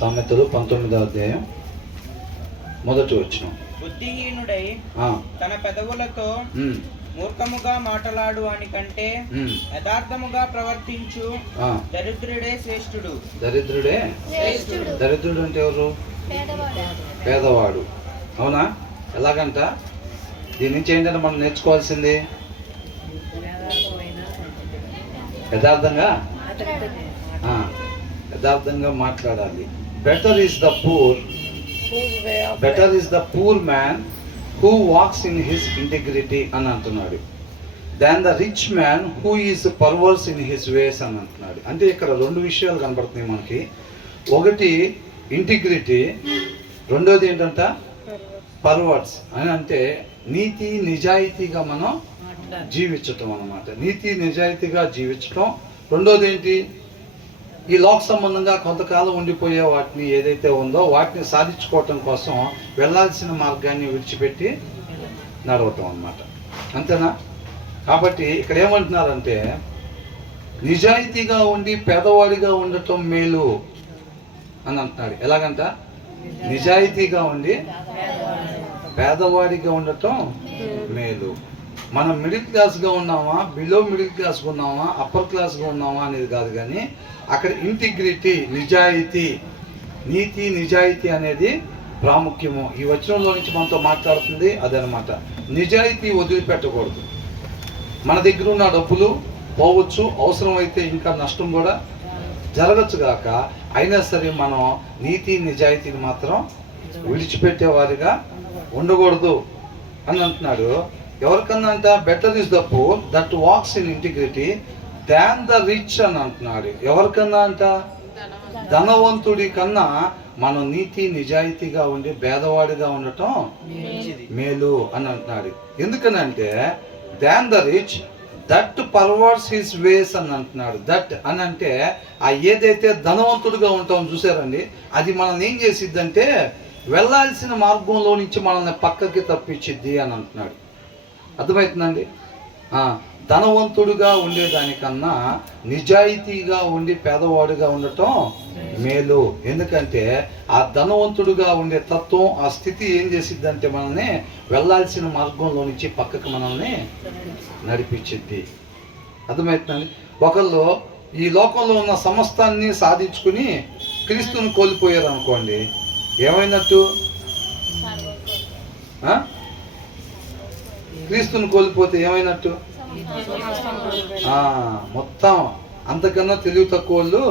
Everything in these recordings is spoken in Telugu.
సామెతలు 19వ అధ్యాయం మొదటి వచనం. బుద్ధిహీనుడై తన పెదవులతో మూర్ఖముగా మాటలాడు అని కంటే యథార్థముగా ప్రవర్తించు దరిద్రుడే శ్రేష్ఠుడు. దరిద్రుడే శ్రేష్ఠుడు. దరిద్రుడు అంటే ఎవరు? పేదవాడు. అవునా? ఎలాగంట? దీని నుంచి ఏంటంటే మనం నేర్చుకోవాల్సింది యథార్థంగా మాట్లాడాలి. Better is the poor man who wax in his integrity అని అంటున్నాడు, దాన్ the rich man who is perverse in his ways అని అంటున్నాడు. అంటే ఇక్కడ రెండు విషయాలు కనబడుతున్నాయి మనకి. ఒకటి ఇంటిగ్రిటీ, రెండోది ఏంటంట పర్వర్స్ అని. అంటే నీతి నిజాయితీగా మనం జీవించటం అన్నమాట. నీతి నిజాయితీగా జీవించటం. రెండోది ఏంటి? ఈ లోక సంబంధంగా కొంతకాలం ఉండిపోయే వాటిని ఏదైతే ఉందో వాటిని సాధించుకోవటం కోసం వెళ్ళాల్సిన మార్గాన్ని విడిచిపెట్టి నడవటం అన్నమాట. అంతేనా? కాబట్టి ఇక్కడ ఏమంటున్నారంటే నిజాయితీగా ఉండి పేదవాడిగా ఉండటం మేలు అని అంటున్నాడు. ఎలాగంట? నిజాయితీగా ఉండి పేదవాడిగా ఉండటం మేలు. మనం మిడిల్ క్లాస్గా ఉన్నామా, బిలో మిడిల్ క్లాస్గా ఉన్నామా, అప్పర్ క్లాస్గా ఉన్నామా అనేది కాదు, కానీ అక్కడ ఇంటిగ్రిటీ, నిజాయితీ, నీతి నిజాయితీ అనేది ప్రాముఖ్యము. ఈ వచనంలో నుంచి మనతో మాట్లాడుతుంది అదనమాట. నిజాయితీ వదిలిపెట్టకూడదు. మన దగ్గర ఉన్న డబ్బులు పోవచ్చు, అవసరమైతే ఇంకా నష్టం కూడా జరగచ్చు గాక, అయినా సరే మనం నీతి నిజాయితీని మాత్రం విడిచిపెట్టేవారిగా ఉండకూడదు అని అంటున్నాడు. ఎవరికన్నా అంట better is the poor that walks in integrity than the rich అని అంటున్నాడు. ఎవరికన్నా అంట ధనవంతుడి కన్నా మనం నీతి నిజాయితీగా ఉండి పేదవాడిగా ఉండటం మేలు అని అంటున్నాడు. ఎందుకనంటే దాన్ the rich that perverse his ways అని అంటున్నాడు. దట్ అని అంటే ఆ ఏదైతే ధనవంతుడిగా ఉంటాం చూసారండి, అది మనల్ని ఏం చేసిద్దంటే వెళ్ళాల్సిన మార్గంలో నుంచి మనల్ని పక్కకి తప్పించిద్ది అని అంటున్నాడు. అర్థమవుతుందండి? ధనవంతుడుగా ఉండేదానికన్నా నిజాయితీగా ఉండి పేదవాడుగా ఉండటం మేలు. ఎందుకంటే ఆ ధనవంతుడుగా ఉండే తత్వం, ఆ స్థితి ఏం చేసిద్దంటే మనల్ని వెళ్ళాల్సిన మార్గంలో నుంచి పక్కకి మనల్ని నడిపించిద్ది. అర్థమవుతుందండి? ఒకళ్ళు ఈ లోకంలో ఉన్న సమస్తాన్ని సాధించుకుని క్రీస్తుని కోల్పోయారు అనుకోండి, ఏమైనట్టు? క్రీస్తుని కోల్పోతే ఏమైనట్టు? మొత్తం అంతకన్నా తెలివి తక్కువ వాళ్ళు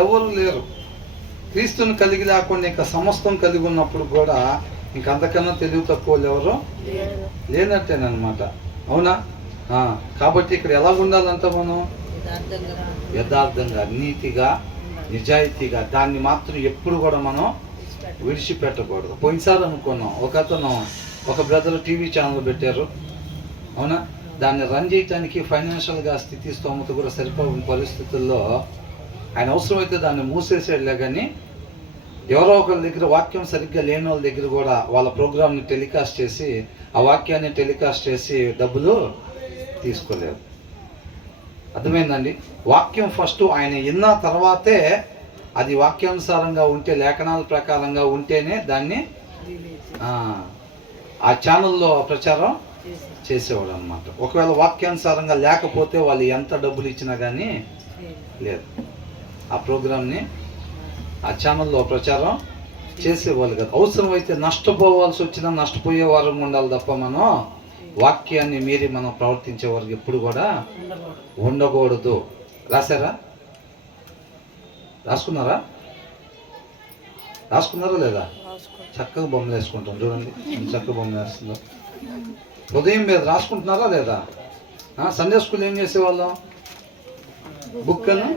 ఎవరు లేరు. క్రీస్తుని కలిగి లేకుండా ఇంకా సమస్తం కలిగి ఉన్నప్పుడు కూడా ఇంక అంతకన్నా తెలివి తక్కువ వాళ్ళు ఎవరు లేనట్టేనమాట. అవునా? కాబట్టి ఇక్కడ ఎలా ఉండాలంట? మనం యథార్థంగా, నీతిగా, నిజాయితీగా, దాన్ని మాత్రం ఎప్పుడు కూడా మనం విడిచిపెట్టకూడదు. పోయినసారి అనుకున్నాం, ఒక బ్రదర్ టీవీ ఛానల్ పెట్టారు. అవునా? దాన్ని రన్ చేయడానికి ఫైనాన్షియల్గా స్థితి స్తోమత కూడా సరిపోని పరిస్థితుల్లో ఆయన అవసరమైతే దాన్ని మూసేసేయలే, కానీ ఎవరో ఒకరి దగ్గర వాక్యం సరిగ్గా లేని వాళ్ళ దగ్గర కూడా వాళ్ళ ప్రోగ్రామ్ని టెలికాస్ట్ చేసి ఆ వాక్యాన్ని టెలికాస్ట్ చేసి డబ్బులు తీసుకోలేదు. అర్థమైందండి? వాక్యం ఫస్ట్ ఆయన విన్న తర్వాతే అది వాక్యానుసారంగా ఉంటే, లేఖనాల ప్రకారంగా ఉంటేనే దాన్ని ఆ ఛానల్లో ప్రచారం చేసేవాడు అనమాట. ఒకవేళ వాక్యానుసారంగా లేకపోతే వాళ్ళు ఎంత డబ్బులు ఇచ్చినా కానీ లేదు, ఆ ప్రోగ్రామ్ని ఆ ఛానల్లో ప్రచారం చేసేవాళ్ళు కాదు. అవసరమైతే నష్టపోవాల్సి వచ్చినా నష్టపోయే వారం ఉండాలి తప్ప మనం వాక్యాన్ని మీరి మనం ప్రవర్తించే వారికి ఎప్పుడు కూడా ఉండకూడదు. రాశారా? రాసుకున్నారా లేదా? చక్కగా బొమ్మలు వేసుకుంటాం చూడండి, చక్కగా బొమ్మలు వేస్తుందో. హృదయం మీద రాసుకుంటున్నారా లేదా? సండే స్కూల్ ఏం చేసేవాళ్ళం? బుక్కను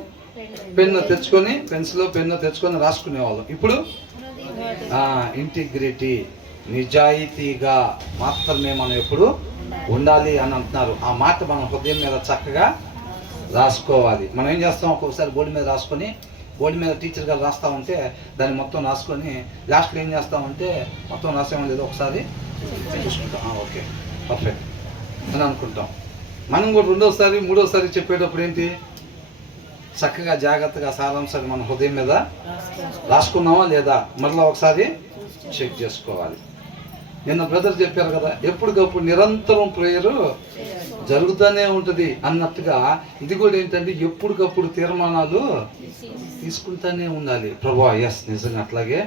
పెన్ను తెచ్చుకొని, పెన్సిల్ పెన్ను తెచ్చుకొని రాసుకునేవాళ్ళం. ఇప్పుడు ఇంటిగ్రిటీ, నిజాయితీగా మాత్రమే మనం ఎప్పుడు ఉండాలి అని అంటున్నారు. ఆ మాట మనం హృదయం మీద చక్కగా రాసుకోవాలి. మనం ఏం చేస్తాం? ఒక్కొక్కసారి బోర్డు మీద రాసుకొని, బోర్డు మీద టీచర్ గారు రాస్తా ఉంటే దాన్ని మొత్తం రాసుకొని లాస్ట్లో ఏం చేస్తామంటే మొత్తం రాసామో లేదో ఒకసారి చూసుకుంటాం. ఓకే, పర్ఫెక్ట్ అని అనుకుంటాం. మనం కూడా రెండోసారి మూడోసారి చెప్పేటప్పుడు ఏంటి? చక్కగా జాగ్రత్తగా సారాంశాన్ని మన హృదయం మీద రాసుకున్నామా లేదా మరలా ఒకసారి చెక్ చేసుకోవాలి. నిన్న బ్రదర్ చెప్పారు కదా, ఎప్పటికప్పుడు నిరంతరం ప్రేయరు జరుగుతూనే ఉంటుంది అన్నట్టుగా ఇది కూడా ఏంటంటే ఎప్పటికప్పుడు తీర్మానాలు తీసుకుంటూనే ఉండాలి. ప్రభా ఎస్ నిజంగా అట్లాగే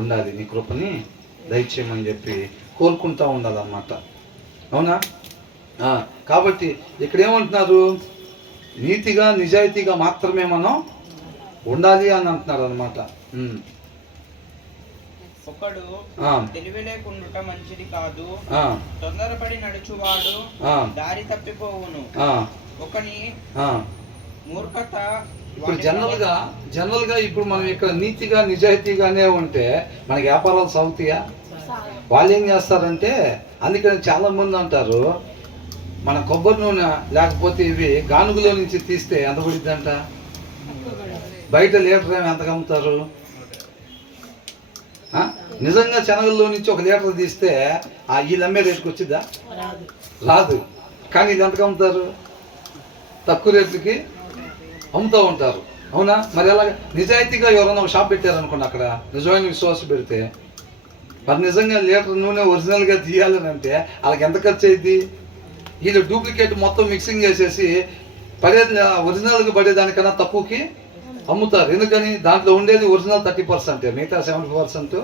ఉండాలి, నీ కృపని దయచేయమని చెప్పి కోరుకుంటూ ఉండాలన్నమాట. అవునా? కాబట్టి ఇక్కడ ఏమంటున్నారు, నీతిగా నిజాయితీగా మాత్రమే మనం ఉండాలి అని అంటున్నారు అనమాట. ఒకడు తెలివి లేకుండా మంచిది కాదు, తొందరపడి నడుచువాడు దారి తప్పిపోవును. ఒకని మూర్ఖత. ఇప్పుడు జనరల్ గా ఇప్పుడు మనం ఇక్కడ నీతిగా నిజాయితీగానే ఉంటే మనకి వ్యాపారాలు సాగుతాయా? వాళ్ళు ఏం చేస్తారంటే, అందుకని చాలా మంది అంటారు మన కొబ్బరి నూనె లేకపోతే ఇవి గానుగులో నుంచి తీస్తే ఎంత పడిద్దంట, బయట లీటర్ ఏమి ఎంతకు అమ్ముతారు? నిజంగా శనగల్లో నుంచి 1 లీటర్ తీస్తే వీళ్ళు అమ్మే రేటుకి వచ్చిద్దా? రాదు. కానీ ఇది ఎంతకు అమ్ముతారు? తక్కువ రేట్లకి అమ్ముతూ ఉంటారు. అవునా? మరి ఎలాగ నిజాయితీగా ఎవరైనా ఒక షాప్ పెట్టారనుకోండి, అక్కడ నిజమైన విశ్వాసం పెడితే మరి నిజంగా లీటర్ నూనె ఒరిజినల్గా తీయాలని అంటే వాళ్ళకి ఎంత ఖర్చు అయింది? వీళ్ళు డూప్లికేట్ మొత్తం మిక్సింగ్ చేసేసి ఒరిజినల్గా పడేదానికన్నా తక్కువకి అమ్ముతారు. ఎందుకని? దాంట్లో ఉండేది ఒరిజినల్ 30%, మిగతా 70%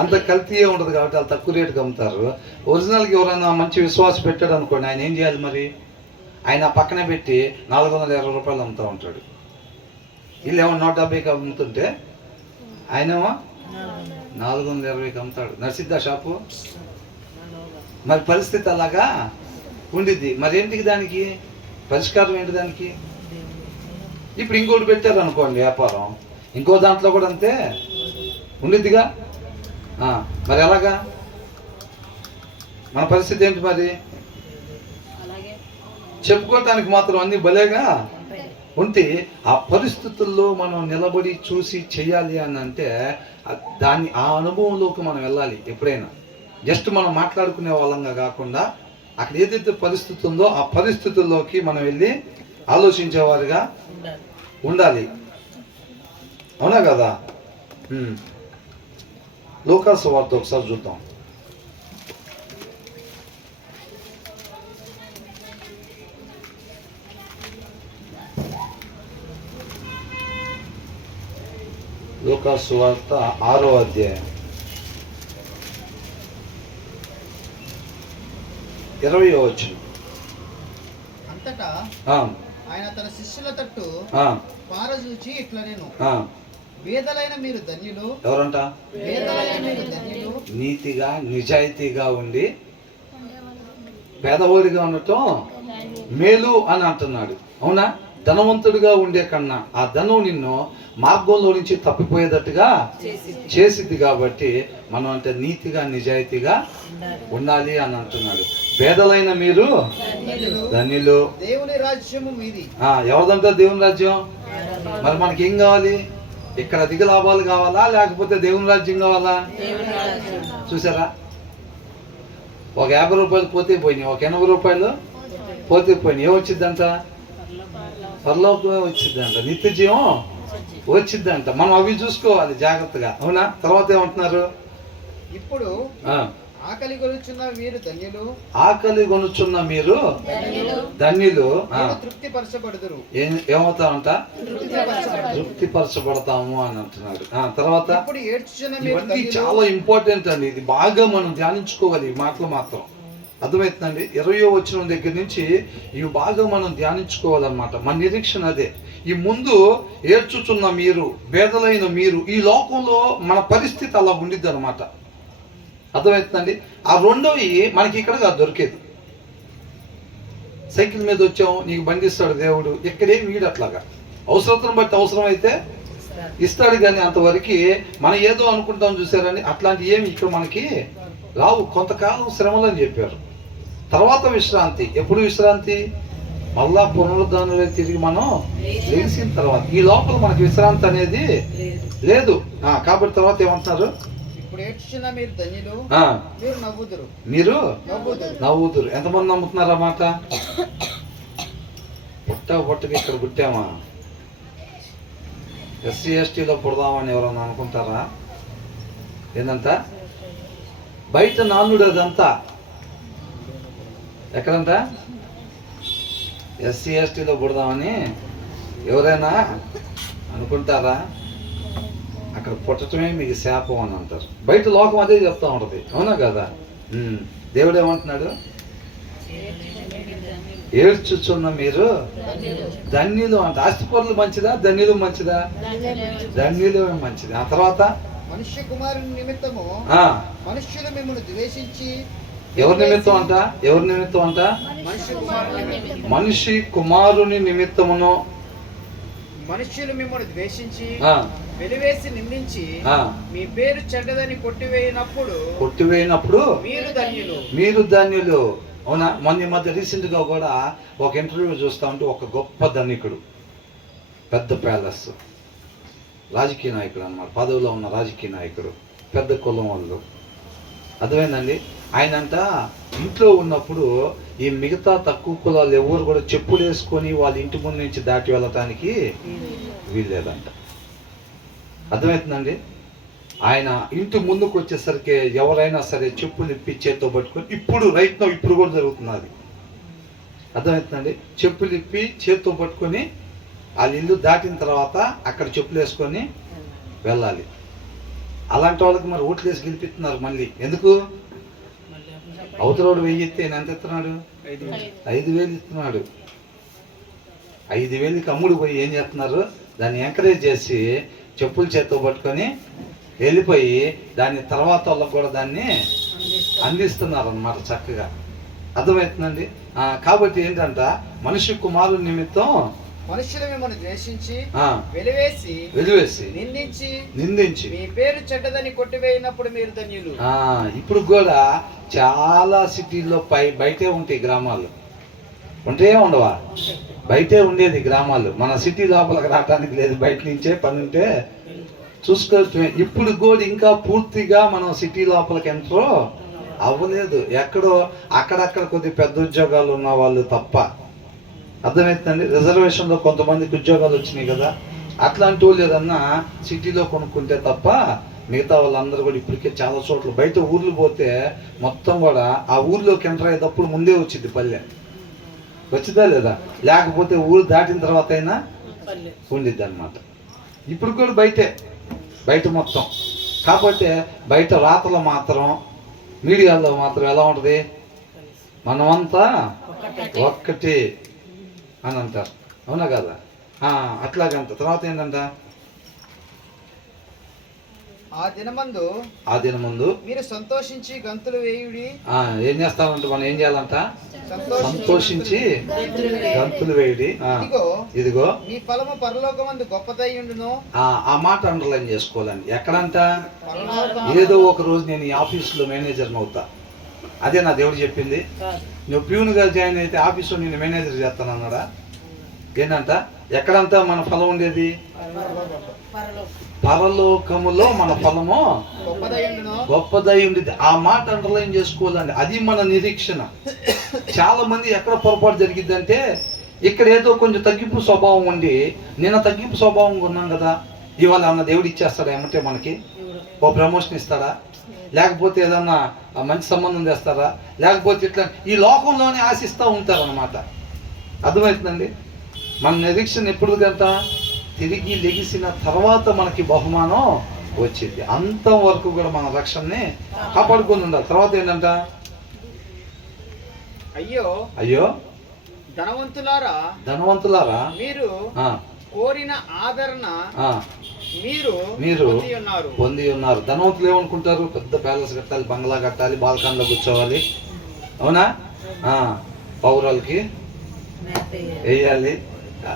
అంత కల్తీయే ఉండదు కాబట్టి వాళ్ళు తక్కువ రేటుకి అమ్ముతారు. ఒరిజినల్కి ఎవరైనా మంచి విశ్వాసం పెట్టాడు అనుకోండి, ఆయన ఏం చేయాలి మరి? ఆయన పక్కనే పెట్టి 420 రూపాయలు అమ్ముతూ ఉంటాడు. వీళ్ళు ఏమో 170కి అమ్ముతుంటే ఆయనేమో 420కి అమ్ముతాడు. నడిసిద్దా షాపు? మరి పరిస్థితి అలాగా ఉండిద్ది. మరి ఏంటికి దానికి పరిష్కారం ఏంటి దానికి? ఇప్పుడు ఇంకోటి పెట్టారు అనుకోండి వ్యాపారం, ఇంకో దాంట్లో కూడా అంతే ఉండిద్దిగా. మరి ఎలాగా? మన పరిస్థితి ఏంటి మరి? చెప్పుకోవటానికి మాత్రం అన్ని భలేగా ఉంటే ఆ పరిస్థితుల్లో మనం నిలబడి చూసి చేయాలి అని అంటే ఆ అనుభవంలోకి మనం వెళ్ళాలి. ఎప్పుడైనా జస్ట్ మనం మాట్లాడుకునే వాళ్ళంగా కాకుండా అక్కడ ఏదైతే పరిస్థితి ఉందో ఆ పరిస్థితుల్లోకి మనం వెళ్ళి ఆలోచించేవారుగా ఉండాలి. అవునా కదా? లూకాసు వార్త ఒకసారి చూద్దాం. లూకాసు వార్త 6వ అధ్యాయం 20వ వచనం. అంతటా ఆయన తన శిష్యుల తట్టు పారజూచి ఇట్లా నేను వేదలైన మీరు ధన్యులు. ఎవరంట? వేదలైన మీరు ధన్యులు. నీతిగా నిజాయితీగా ఉండి పేదవాడిగా ఉండటం మేలు అని అంటున్నాడు. అవునా? ధనవంతుడిగా ఉండే కన్నా ఆ ధనం నిన్ను మార్గంలో నుంచి తప్పిపోయేటట్టుగా చేసిద్ది. కాబట్టి మనం అంటే నీతిగా నిజాయితీగా ఉండాలి అని అంటున్నాడు. పేదలైన మీరు ధన్యులు, దేవుని రాజ్యము మీది. ఎవరిదంటే దేవుని రాజ్యం. మరి మనకి ఏం కావాలి? ఇక్కడ అధిక లాభాలు కావాలా లేకపోతే దేవుని రాజ్యం కావాలా? చూసారా? ఒక 50 రూపాయలు పోతే పోయినాయి, ఒక 80 రూపాయలు పోతే పోయినాయి. ఏమొచ్చిద్దంట? పరలోకమే వచ్చిద్దంట, నిత్య జీవం వచ్చిద్దంట. మనం అవి చూసుకోవాలి జాగ్రత్తగా. అవునా? తర్వాత ఏమంటున్నారు? ఇప్పుడు ఆకలి కొనుచున్న మీరు ధన్యులు. ఆకలి కొనుచున్న మీరు ధన్యులు. తృప్తిపరచబడుదురు. ఏమవుతామంట? తృప్తిపరచబడతాము అని అంటున్నాడు. తర్వాత ఇవన్నీ చాలా ఇంపార్టెంట్ అండి. ఇది బాగా మనం ధ్యానించుకోవాలి. ఈ మాటలు మాత్రం అర్థమవుతుందండి. 20వ వచనం దగ్గర నుంచి ఇవి బాగా మనం ధ్యానించుకోవాలన్నమాట. మన నిరీక్షణ అదే. ఈ ముందు ఏడ్చుచున్న మీరు, పేదలైన మీరు, ఈ లోకంలో మన పరిస్థితి అలా ఉండిద్ది అనమాట. అర్థమవుతుందండి. ఆ రెండోవి మనకి ఇక్కడ కాదు దొరికేది. సైకిల్ మీద వచ్చాము, నీకు బండి ఇస్తాడు దేవుడు. ఇక్కడేం వీడు అట్లాగా అవసరతను బట్టి అవసరం అయితే ఇస్తాడు. కానీ అంతవరకు మనం ఏదో అనుకుంటాం చూసారని అట్లాంటి ఏమి ఇక్కడ మనకి రావు. కొంతకాలం శ్రమలు అని చెప్పారు. తర్వాత విశ్రాంతి. ఎప్పుడు విశ్రాంతి? మళ్ళా పునరుద్ధానంలో తిరిగి మనం లేచిన తర్వాత. ఈ లోపల మనకి విశ్రాంతి అనేది లేదు. కాబట్టి తర్వాత ఏమంటున్నారు? మీరు నవ్వుదురు. ఎంతమంది నమ్ముతున్నారు అన్నమాట? పుట్టకి ఇక్కడ పుట్టామా? ఎస్సీ ఎస్టీలో పుడదామని ఎవరన్నా అనుకుంటారా? ఏందంట? బయట నానుడు అదంతా. ఎక్కడంట? ఎస్సీ ఎస్టీలో పుడదామని ఎవరైనా అనుకుంటారా? అక్కడ పుట్టడమే మీకు శాపం అని అంటారు. బయట లోకం అదే చెప్తా ఉంటుంది, అవునా కదా? దేవుడు ఏమంటున్నాడు? ఏడ్చుచున్న మీరు ధన్యులు అంట. ఆస్తిపరులు మంచిదా, ధన్యులు మంచిదా? ధన్యులు మంచిది. ఆ తర్వాత మనుష్య కుమారుని నిమిత్తము మనుష్యులు మిమ్మల్ని ద్వేషించి. ఎవరి నిమిత్తం అంట? ఎవరి నిమిత్తం అంట? మనుష్య కుమారుని నిమిత్తము. మనిషి కుమారుని నిమిత్తమును మనుష్యులు మిమ్మల్ని ద్వేషించి వెలివేసి నిందించి మీ పేరు చెడ్డదని కొట్టివేయినప్పుడు మీరు ధన్యులు. మీరు ధన్యులు. అవునా? మొన్న మధ్య రీసెంట్ గా కూడా ఒక ఇంటర్వ్యూ చూస్తా ఉంటే ఒక గొప్ప ధనికుడు, పెద్ద ప్యాలెస్ రాజకీయ నాయకుడు అన్నమాట, పదవిలో ఉన్న రాజకీయ నాయకుడు, పెద్ద కులం వాళ్ళు. అర్థమైందండి? ఆయనంట ఇంట్లో ఉన్నప్పుడు ఈ మిగతా తక్కువ కులాలు ఎవరు కూడా చెప్పులు వేసుకొని వాళ్ళ ఇంటి ముందు నుంచి దాటి వెళ్ళటానికి వీల్లేదంట. అర్థమవుతుందండి? ఆయన ఇంటి ముందుకు వచ్చేసరికి ఎవరైనా సరే చెప్పులు ఇప్పి చేత్తో పట్టుకొని, ఇప్పుడు ఇప్పుడు కూడా జరుగుతున్నది. అర్థమవుతుందండి? చెప్పులు ఇప్పి చేత్తో పట్టుకొని వాళ్ళ ఇల్లు దాటిన తర్వాత అక్కడ చెప్పులు వేసుకొని వెళ్ళాలి. అలాంటి వాళ్ళకి మరి ఓట్లు వేసి గెలిపిస్తున్నారు మళ్ళీ. ఎందుకు? అవతలోడు 1000 ఇస్తే ఎంత ఇస్తున్నాడు? 5000 ఇస్తున్నాడు. 5000కి అమ్ముడు పోయి ఏం చేస్తున్నారు? దాన్ని ఎంకరేజ్ చేసి చెప్పులు చేత్తో పట్టుకొని వెళ్ళిపోయి దాని తర్వాత వాళ్ళకి కూడా దాన్ని అందిస్తున్నారు అన్నమాట చక్కగా. అర్థమవుతుందండి? కాబట్టి ఏంటంట, మనిషి కుమారుని నిమిత్తం మనుషులు మిమ్మల్ని ద్వేషించి వెలివేసి నిందించి మీ పేరు చెడ్డదని కొట్టివేయినప్పుడు మీరు ధన్యులు. ఇప్పుడు కూడా చాలా సిటీల్లో బయటే ఉంటాయి గ్రామాలు. ఉంటే ఉండవా? బయటే ఉండేది గ్రామాలు. మన సిటీ లోపలికి రావడానికి లేదు, బయట నుంచే పని ఉంటే చూసుకోవచ్చు. ఇప్పుడు కూడా ఇంకా పూర్తిగా మనం సిటీ లోపలికి ఎంట్రో అవ్వలేదు. ఎక్కడో అక్కడక్కడ కొద్ది పెద్ద ఉద్యోగాలు ఉన్న వాళ్ళు తప్ప. అర్థమవుతుందండి? రిజర్వేషన్లో కొంతమందికి ఉద్యోగాలు వచ్చినాయి కదా, అట్లాంటి వాళ్ళు ఏదన్నా సిటీలో కొనుక్కుంటే తప్ప మిగతా వాళ్ళందరూ కూడా ఇప్పటికే చాలా చోట్ల బయట ఊర్లు పోతే మొత్తం కూడా ఆ ఊర్లోకి ఎంటర్ అయ్యేటప్పుడు ముందే వచ్చింది పల్లె. వచ్చిందా లేదా? లేకపోతే ఊరు దాటిన తర్వాత అయినా ఉండిద్ది అనమాట. ఇప్పుడు కూడా బయట మొత్తం. కాకపోతే బయట రాతలు మాత్రం మీడియాలో మాత్రం ఎలా ఉంటుంది? మనమంతా ఒక్కటి అని అంటారు, అవునా కదా? అట్లాగంట. తర్వాత ఏంటంట? ఆ దినమందు మీరు సంతోషించి గంతులు వేయుడి. ఏం చేస్తామంట? మనం ఏం చేయాలంట? సంతోషించి గంతులు వేయుడి. ఇదిగో మీ ఫలము పరలోకమందు గొప్పదయ్యుండును. ఆ మాట అండర్లైన్ చేసుకోవాలండి. ఎక్కడంట? ఏదో ఒక రోజు నేను ఈ ఆఫీసులో మేనేజర్ని అవుతా. అదే నా దేవుడు చెప్పింది. నువ్వు ప్యూన్గా జాయిన్ అయితే ఆఫీసులో నేను మేనేజర్ చేస్తాను అన్నాడా? ఏంటంట? ఎక్కడంతా మన ఫలం ఉండేది? పరలోకములో మన ఫలము గొప్పదై ఉండేది. ఆ మాట అండర్లైన్ చేసుకోవాలండి. అది మన నిరీక్షణ. చాలా మంది ఎక్కడ పొరపాటు జరిగిద్దంటే, ఇక్కడ ఏదో కొంచెం తగ్గింపు స్వభావం ఉండి, నిన్న తగ్గింపు స్వభావంగా ఉన్నాం కదా, ఇవాళ అన్న దేవుడు ఇచ్చేస్తాడా ఏమంటే మనకి? ఓ ప్రమోషన్ ఇస్తాడా? లేకపోతే ఏదన్నా మంచి సంబంధం చేస్తారా? లేకపోతే ఇట్లా ఈ లోకంలోనే ఆశిస్తూ ఉంటారన్నమాట. అర్థమవుతుందండి? మన నిరీక్షణ ఎప్పుడు కంట? తిరిగి లెగిసిన తర్వాత మనకి బహుమానం వచ్చింది. అంతం వరకు కూడా మన రక్షణని కాపాడుకొని ఉండాలి. తర్వాత ఏంటంట? అయ్యో ధనవంతులారా మీరు కోరిన ఆదరణ మీరు పొంది ఉన్నారు. ధనవంతులు ఏమనుకుంటారు? పెద్ద ప్యాలెస్ కట్టాలి, బంగ్లా కట్టాలి, బాల్కన్లో కూర్చోవాలి, అవునా? పౌరాలకి వేయాలి,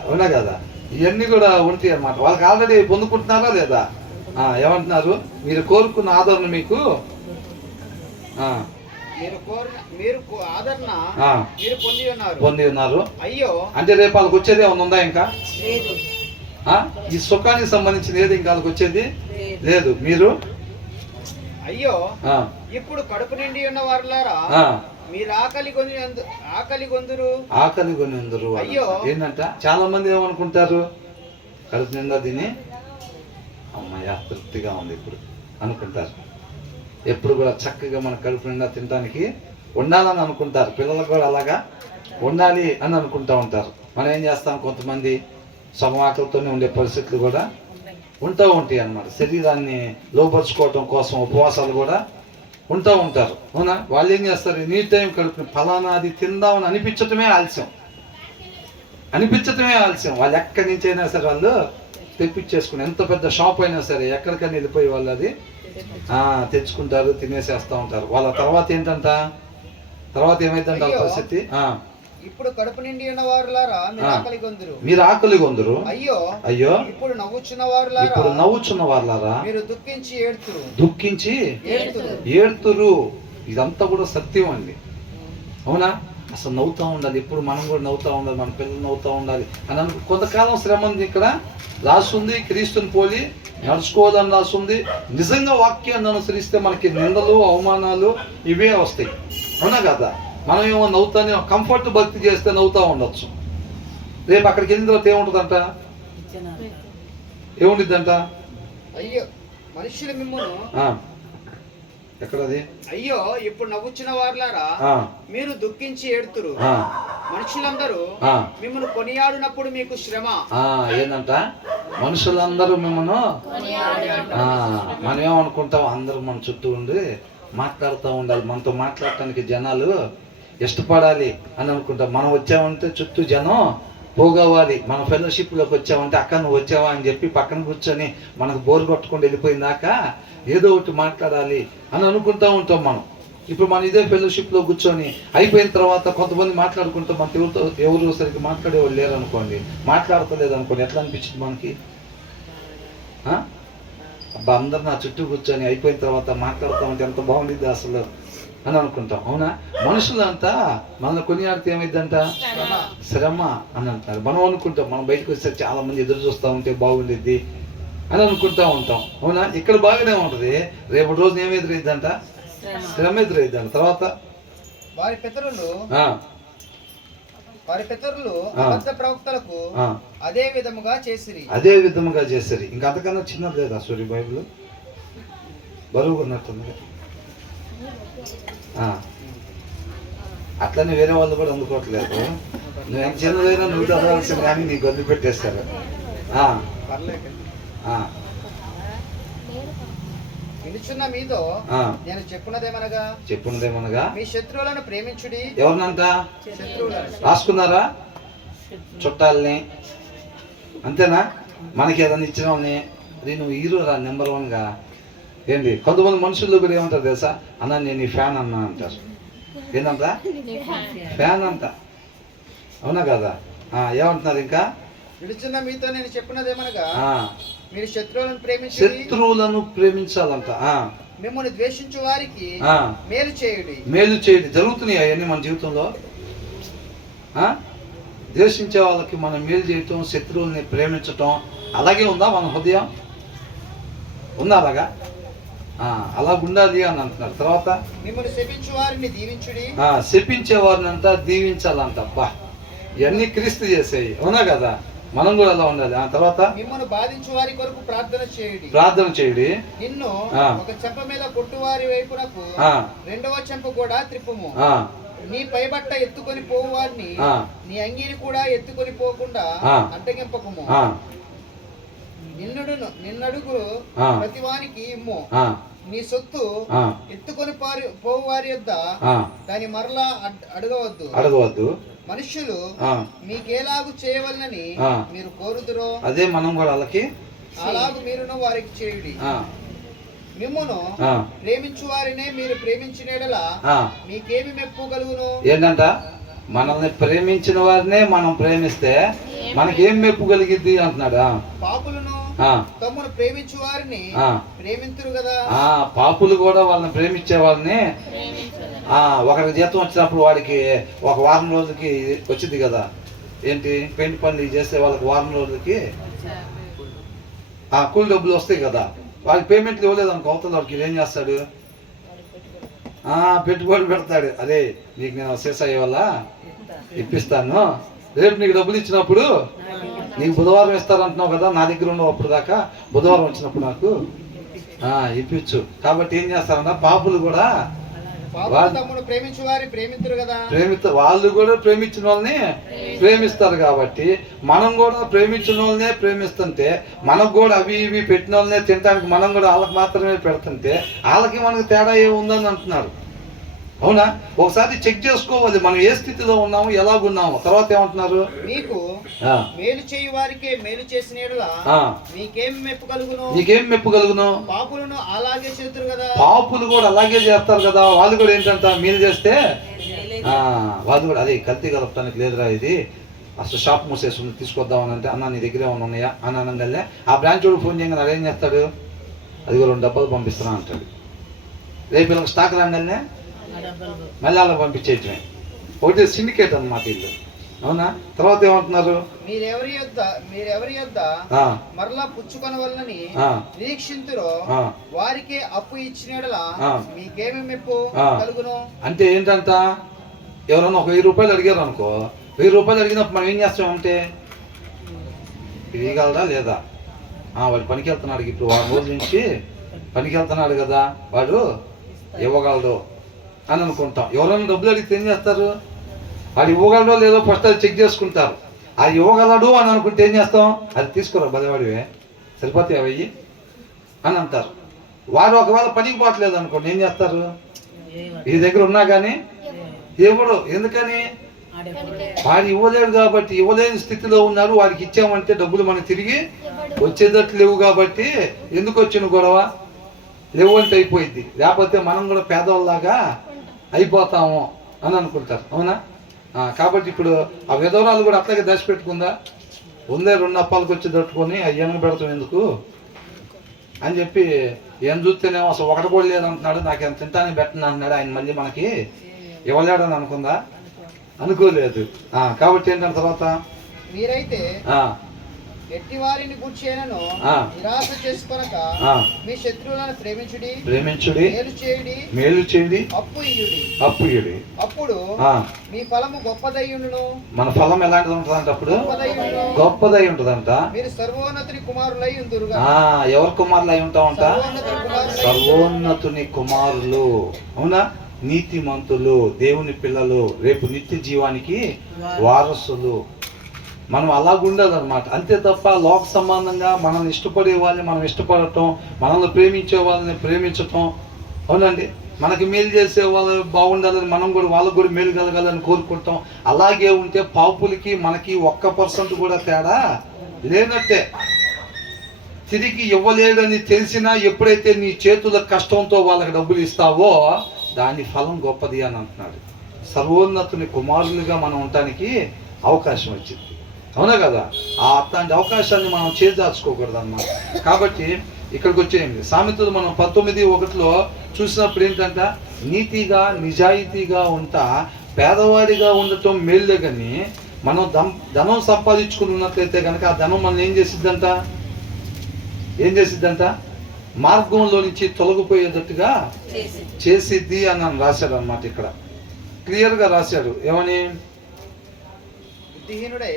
అవునా కదా? ఇవన్నీ కూడా ఉంటాయి అన్నమాట. వాళ్ళకి ఆల్రెడీ పొందుకుంటున్నారా లేదా? ఏమంటున్నారు? మీరు కోరుకున్న ఆదరణ మీకు పొంది ఉన్నారు. అయ్యో అంటే రేపు వాళ్ళకి వచ్చేది ఏమన్నా ఉందా? ఇంకా ఈ సుఖానికి సంబంధించిన ఏది ఇంకా వాళ్ళకి వచ్చేది లేదు. మీరు అయ్యో ఇప్పుడు కడుపు నిండి ఉన్న వారులారా మీరు ఆకలి గొందురు. అయ్యో ఏంటంట? చాలా మంది ఏమనుకుంటారు? కడుపు నిండా తిని అమ్మయ్య తృప్తిగా ఉంది ఇప్పుడు అనుకుంటారు. ఎప్పుడు కూడా చక్కగా మన కడుపు నిండా తినడానికి ఉండాలని అనుకుంటారు. పిల్లలు కూడా అలాగా ఉండాలి అని అనుకుంటూ ఉంటారు. మనం ఏం చేస్తాం, కొంతమంది సగం ఆకలితోనే ఉండే పరిస్థితులు కూడా ఉంటూ ఉంటాయి అన్నమాట. శరీరాన్ని లోపరుచుకోవటం కోసం ఉపవాసాలు కూడా ఉంటూ ఉంటారు. అవునా? వాళ్ళు ఏం చేస్తారు, ఎనీ టైం కడుపుని ఫలానాది తిందామని అనిపించటమే ఆలస్యం. వాళ్ళు ఎక్కడి నుంచి అయినా సరే వాళ్ళు తెప్పించేసుకుని, ఎంత పెద్ద షాప్ అయినా సరే ఎక్కడికైనా వెళ్ళిపోయి వాళ్ళు అది తెచ్చుకుంటారు, తినేసేస్తూ ఉంటారు. వాళ్ళ తర్వాత ఏంటంట, తర్వాత ఏమైందంట పరిస్థితి, ఇప్పుడు కడుపు నిండి ఉన్న వారులారా మీరు ఆకలి కొందరు, అయ్యో అయ్యో ఇప్పుడు నవ్వుచున్న వారులారా మీరు దుఃఖించి ఏడ్తురు. ఇదంతా కూడా సత్యం అండి. అవునా? అసలు నవ్వుతూ ఉండాలి, ఎప్పుడు మనం కూడా నవ్వుతూ ఉండాలి, మన పిల్లలు నవ్వుతూ ఉండాలి అని కొంతకాలం శ్రమ ఉంది. ఇక్కడ రాస్తుంది, క్రీస్తుని పోలి నడుచుకోవాలని రాస్తుంది. నిజంగా వాక్యాన్ని అనుసరిస్తే మనకి నిందలు, అవమానాలు ఇవే వస్తాయి. అవునా కదా? మనం ఏమో నవ్వుతానే కంఫర్ట్ భక్తి చేస్తే నవ్వుతూ ఉండొచ్చు. రేపు అక్కడికి వెళ్ళిన తర్వాత ఏముంటుందంట, ఏముండిద్దంట, అయ్యో మనుషులు మిమ్మల్ని ఎక్కడది, అయ్యో ఇప్పుడు నవ్వుచున్న వారులారా మీరు దుఃఖించి ఏడుతురు. మనుషులందరూ మిమ్మల్ని కొనియాడినప్పుడు మీకు శ్రమ. ఏంటంట, మనుషులందరూ మిమ్మల్ని, మనం ఏమనుకుంటాం, అందరూ మన చుట్టూ ఉండి మాట్లాడుతూ ఉండాలి, మనతో మాట్లాడటానికి జనాలు ఇష్టపడాలి అని అనుకుంటాం. మనం వచ్చామంటే చుట్టూ జనం పోగవాలి. మన ఫెలోషిప్లోకి వచ్చామంటే అక్క నువ్వు వచ్చావా అని చెప్పి పక్కన కూర్చొని మనకు బోర్ కొట్టుకొని వెళ్ళిపోయిందాక ఏదో ఒకటి మాట్లాడాలి అని అనుకుంటూ ఉంటాం మనం. ఇప్పుడు మనం ఇదే ఫెలోషిప్లో కూర్చొని అయిపోయిన తర్వాత కొంతమంది మాట్లాడుకుంటాం, మనకి ఎవరు సరిగ్గా మాట్లాడేవాళ్ళు లేరు అనుకోండి, మాట్లాడతలేదు అనుకోండి, ఎట్లా అనిపించింది మనకి? అబ్బా అందరు నా చుట్టూ కూర్చొని అయిపోయిన తర్వాత మాట్లాడుతామంటే ఎంత బాగుండిద్ది అసలు అని అనుకుంటాం. అవునా? మనుషులంతా మనల్ని కొనియాడితే ఏమైందంట, శ్రమ అని అంటారు. మనం అనుకుంటాం, మనం బయటకు వస్తే చాలా మంది ఎదురు చూస్తూ ఉంటే బాగుండిద్ది అని అనుకుంటూ ఉంటాం. అవునా? ఇక్కడ బాగానే ఉంటుంది, రేపటి రోజున ఏమి ఎదురైద్దంట, శ్రమ ఎదురైద్దంట. తర్వాత వారి పితరులు అబద్ధ ప్రవక్తలకు అదే విధముగా చేసిరి. ఇంకా అంతకన్నా చిన్నది లేదా సూర్య బైబిల్? బరువు ఉన్నట్టుంది. అట్లనే వేరే వాళ్ళు కూడా అందుకోవట్లేదు. నువ్వు ఎంత చిన్నదైనా నువ్వు చదవాల్సింది కానీ నీకు గొంతు పెట్టేస్తారు. వినుచున్న మీతో నేను చెప్పున్నదేమనగా మీ శత్రువులను ప్రేమించుడి. ఎవరినంట రాసుకున్నారా? చుట్టాలని, అంతేనా? మనకి ఏదైనా ఇచ్చిన వాళ్ళని, నువ్వు హీరో రా నెంబర్ 1గా ఏంటి. కొంతమంది మనుషుల్లో కూడా ఏమంటారు తెలుసా, అన్న నేను నీ ఫ్యాన్ అన్నా అంటారు. ఏంటంట, ఫ్యాన్ అంట. అవునా కదా? ఏమంటున్నారు ఇంకా, విడుచున్న మీతో నేను చెప్పినదేమనగా మీరు శత్రువులను ప్రేమించాలంట. మిమ్మల్ని ద్వేషించు వారికి మేలు చేయండి. జరుగుతున్నాయి అవన్నీ మన జీవితంలో. ద్వేషించే వాళ్ళకి మనం మేలు చేయటం, శత్రువుల్ని ప్రేమించటం అలాగే ఉందా మన హృదయం? ఉందా అలాగా? అలా ఉండాలి అని అంటున్నారు. తర్వాత మిమ్మల్ని శపించు వారిని దీవించుడి. శపించే వారిని అంతా దీవించాలంట. అబ్బా, ఇవన్నీ క్రీస్తు చేసాయి. అవునా కదా? మనం కూడా అలా ఉండాలి. తర్వాత మిమ్మల్ని బాధించు వారి కొరకు ప్రార్థన చేయుడి. నిన్ను ఒక చెంప మీద కొట్టు వారి వైపునకు రెండవ చెంప కూడా త్రిప్పుము. నీ పైబట్ట ఎత్తుకొని పోవు వారిని నీ అంగీని కూడా ఎత్తుకొని పోకుండా అడ్డగింపకము. నిన్నడుగు ప్రతివానికి ఇమ్ము. నీ సొత్తు ఎత్తుకొని పోవు వారి యొద్ద దాని మరలా అడగవద్దు. మనుష్యులు మీకేలాగు చేయవలనని మీరు కోరుదురో అదే మనం కూడా వాళ్ళకి అలాగు మీరును వారికి చేయుడి. మిమ్మును ప్రేమించు వారినే మీరు ప్రేమించిన యెడల మీకేమి మెప్పు కలుగును? ఏంటంట, మనల్ని ప్రేమించిన వారినే మనం ప్రేమిస్తే మనకేం మెప్పు కలిగిద్ది అంటున్నాడు. పాపులను తమ్మును ప్రేమించు వారిని ప్రేమింతురు కదా. పాపులు కూడా వాళ్ళని ప్రేమించే వాళ్ళని, ఒకరికి జీతం వచ్చినప్పుడు వాడికి ఒక వారం రోజులకి వచ్చింది కదా, ఏంటి పెయింట్ పనులు చేస్తే వాళ్ళకి వారం రోజులకి కూలి డబ్బులు వస్తాయి కదా. వాళ్ళకి పేమెంట్లు ఇవ్వలేదు అనుకో, అవతల వాడికి ఏం చేస్తాడు, పెట్టుబడి పెడతాడు. అరే నీకు నేను సీసా ఇవ్వాలా, ఇప్పిస్తాను, రేపు నీకు డబ్బులు ఇచ్చినప్పుడు నీకు బుధవారం ఇస్తారంటున్నావు కదా, నా దగ్గర ఉండవు అప్పుడు దాకా, బుధవారం వచ్చినప్పుడు నాకు ఇప్పించు. కాబట్టి ఏం చేస్తారన్నా, పాపులు కూడా తమ్ముడు ప్రేమించు వారి ప్రేమితురు కదా, వాళ్ళు కూడా ప్రేమించిన వాళ్ళని ప్రేమిస్తారు. కాబట్టి మనం కూడా ప్రేమించిన వాళ్ళనే ప్రేమిస్తుంటే, మనకు కూడా అవి ఇవి పెట్టిన వాళ్ళనే తినడానికి మనం కూడా వాళ్ళకి మాత్రమే పెడుతుంటే వాళ్ళకి మనకు తేడా ఏముందని అంటున్నారు. అవునా? ఒకసారి చెక్ చేసుకోవాలి మనం ఏ స్థితిలో ఉన్నాము, ఎలాగున్నాము. తర్వాత ఏమంటున్నారు, మీకు మేలు చేయు వారికే మేలు చేసిన యెడల మీకేం మెప్పు కలుగును, నీకేం మెప్పు కలుగును. పాపులను అలాగే చేతురు కదా, పాపులు కూడా అలాగే చేస్తారు కదా. వాళ్ళు కూడా ఏంటంట, మేలు చేస్తే వాళ్ళు కూడా అదే కల్తీ కలపడానికి లేదురా, ఇది అసలు షాప్ మూసేసి తీసుకొద్దామని అంటే, అన్న నీ దగ్గర ఏమైనా ఉన్నాయా అని అనగానే ఆ బ్రాంచ్ వాడు ఫోన్ చేయగానే అదేం చేస్తాడు, అది 2 డబ్బాలు పంపిస్తున్నా అంటాడు. రేపు వీళ్ళకి స్టాక్ రాగానే మళ్ళీ అలా పంపించేయటమే. ఒకటి సిండికేట్ అన్నమాట ఇల్లు. అవునా? తర్వాత ఏమంటున్నారు, మీరెవరి యొద్ద మరలా పుచ్చుకొనవలనని నిరీక్షింతురో వారికే అప్పు ఇచ్చిన యెడల మీకేమి మెప్పు కలుగును. అంటే ఏంటంట, ఎవరన్నా ఒక 1000 రూపాయలు అడిగారు అనుకో, 1000 రూపాయలు అడిగినప్పుడు మనం ఏం చేస్తామంటే, ఇవ్వగలరా లేదా, వాడు పనికి వెళ్తున్నాడు, ఇప్పుడు 6 రోజుల నుంచి పనికి వెళ్తున్నాడు కదా, వాడు ఇవ్వగలడు అని అనుకుంటాం. ఎవరైనా డబ్బులు అడిగితే ఏం చేస్తారు, వాడు ఇవ్వగలడో లేదో ఫస్ట్ అది చెక్ చేసుకుంటారు. అది ఇవ్వగలడు అని అనుకుంటే ఏం చేస్తాం, అది తీసుకురా బలివాడివే సరిపోతాయి అవి అని అంటారు. వాడు ఒకవేళ పనికి పోవట్లేదు అనుకోండి, ఏం చేస్తారు, ఈ దగ్గర ఉన్నా కానీ ఇవ్వడు. ఎందుకని, వాడు ఇవ్వలేడు కాబట్టి, ఇవ్వలేని స్థితిలో ఉన్నారు. వాడికి ఇచ్చామంటే డబ్బులు మనకి తిరిగి వచ్చేటట్లు లేవు కాబట్టి ఎందుకు వచ్చిన గొడవ, లేవు అంటే అయిపోయింది. లేకపోతే మనం కూడా పేదవాళ్ళలాగా అయిపోతాము అని అనుకుంటారు. అవునా? కాబట్టి ఇప్పుడు ఆ విధవరాలు కూడా అట్లాగే దాచిపెట్టుకుందా, ఉందే 2 అప్పాలకు వచ్చి తట్టుకొని అయ్యను పెడతాం ఎందుకు అని చెప్పి, ఏం చూస్తేనేమో అసలు ఒకటి కూడా లేదంటున్నాడు, నాకు ఎంత తింటానికి పెట్టను అంటున్నాడు, ఆయన మళ్ళీ మనకి ఇవ్వలేడని అనుకుందా, అనుకోలేదు. కాబట్టి ఏంటంటే తర్వాత మీరైతే ఎట్టి వారిని గుర్చేనను నిరాశ చేసుకొనక మీ శత్రువులను ప్రేమించుడి, మేలు చేయుడి, అప్పు ఇయ్యుడి. అప్పుడు మీ ఫలము గొప్పదయ్యుండును. మన ఫలం ఎలాంటిది ఉంటుందంట, అప్పుడు గొప్పదై ఉంటుందంట. మీరు సర్వోన్నతుని కుమారులై ఉందురుగా. ఎవరు కుమారులు అయి ఉంటామంట, సర్వోన్నతుని కుమారులు. అవునా? నీతిమంతులు, దేవుని పిల్లలు, రేపు నిత్య జీవానికి వారసులు. మనం అలాగుండదన్నమాట. అంతే తప్ప లోక సంబంధంగా మనల్ని ఇష్టపడే వాళ్ళని మనం ఇష్టపడటం, మనల్ని ప్రేమించే వాళ్ళని ప్రేమించటం. అవునండి? మనకి మేలు చేసే వాళ్ళు బాగుండాలని మనం కూడా వాళ్ళకు కూడా మేలు కలగాలని కోరుకుంటాం. అలాగే ఉంటే పాపులకి మనకి 1% కూడా తేడా లేనట్టే. తిరిగి ఇవ్వలేడని తెలిసినా ఎప్పుడైతే నీ చేతుల కష్టంతో వాళ్ళకి డబ్బులు ఇస్తావో దాని ఫలం గొప్పది అని అంటున్నాడు. సర్వోన్నతుని కుమారులుగా మనం ఉండటానికి అవకాశం వచ్చింది. అవునా కదా? అట్లాంటి అవకాశాన్ని మనం చేజార్చుకోకూడదు అన్నమాట. కాబట్టి ఇక్కడికి వచ్చేయండి. సామెతలు మనం 19:1 చూసినప్పుడు ఏంటంట, నీతిగా నిజాయితీగా ఉంటా పేదవాడిగా ఉండటం మేలులే. కానీ మనం ధనం సంపాదించుకుని ఉన్నట్లయితే కనుక ఆ ధనం మనం ఏం చేసిద్దంట, మార్గంలో నుంచి తొలగిపోయేటట్టుగా చేసిద్ది అని రాశాడు అన్నమాట. ఇక్కడ క్లియర్గా రాశాడు. ఏమని, బుద్ధిహీనుడే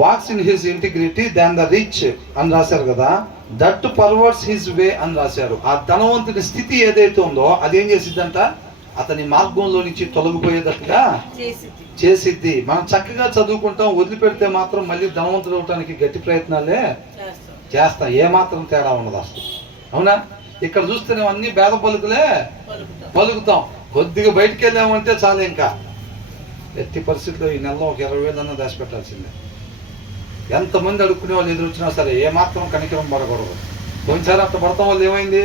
walks in his integrity than the rich అని రాశారు కదా, దట్ పర్వర్స్ హిస్ వే అని రాశారు. ఆ ధనవంతుడి స్థితి ఏదైతే ఉందో అదేం చేసిద్దంట, అతని మార్గంలో నుంచి తొలగిపోయేటట్టుగా చేసిద్ది. మనం చక్కగా చదువుకుంటాం, వదిలిపెడితే మాత్రం మళ్ళీ ధనవంతుడు అవటానికి గట్టి ప్రయత్నాలే చేస్తాం. ఏమాత్రం తేడా ఉండదు అసలు. అవునా? ఇక్కడ చూస్తేనే అన్ని భేద పలుకులే పలుకుతాం. కొద్దిగా బయటికి వెళ్ళామంటే చాలు, ఇంకా ఎట్టి పరిస్థితుల్లో ఈ నెలలో ఒక 20,000 దాచిపెట్టాల్సిందే. ఎంతమంది అడుక్కునే వాళ్ళు ఎదురు వచ్చినా సరే ఏమాత్రం కనికరం పడకూడదు. పోయినసారి అంత పడతాం వల్ల ఏమైంది,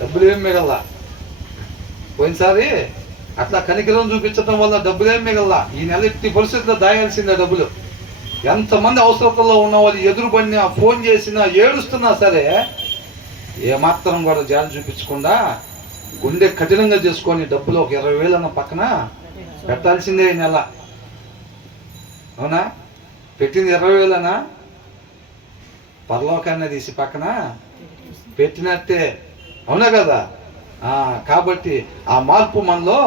డబ్బులు ఏం మిగల్లా. పోయినసారి అట్లా కనికరం చూపించడం వల్ల డబ్బులు ఏం మిగల్లా. ఈ నెల ఎట్టి పరిస్థితుల్లో దాయాల్సిందే డబ్బులు. ఎంతమంది అవసరతల్లో ఉన్న వాళ్ళు ఎదురుపడినా, ఫోన్ చేసినా, ఏడుస్తున్నా సరే ఏమాత్రం కూడా జాలి చూపించకుండా గుండె కఠినంగా చేసుకొని డబ్బులు ఒక 20,000 పక్కన పెట్టాల్సిందే ఈ నెల. అవునా? పెట్టింది 20,000 పరలోకాన్ని తీసి పక్కన పెట్టినట్టే. అవునా కదా? కాబట్టి ఆ మార్పు మనలో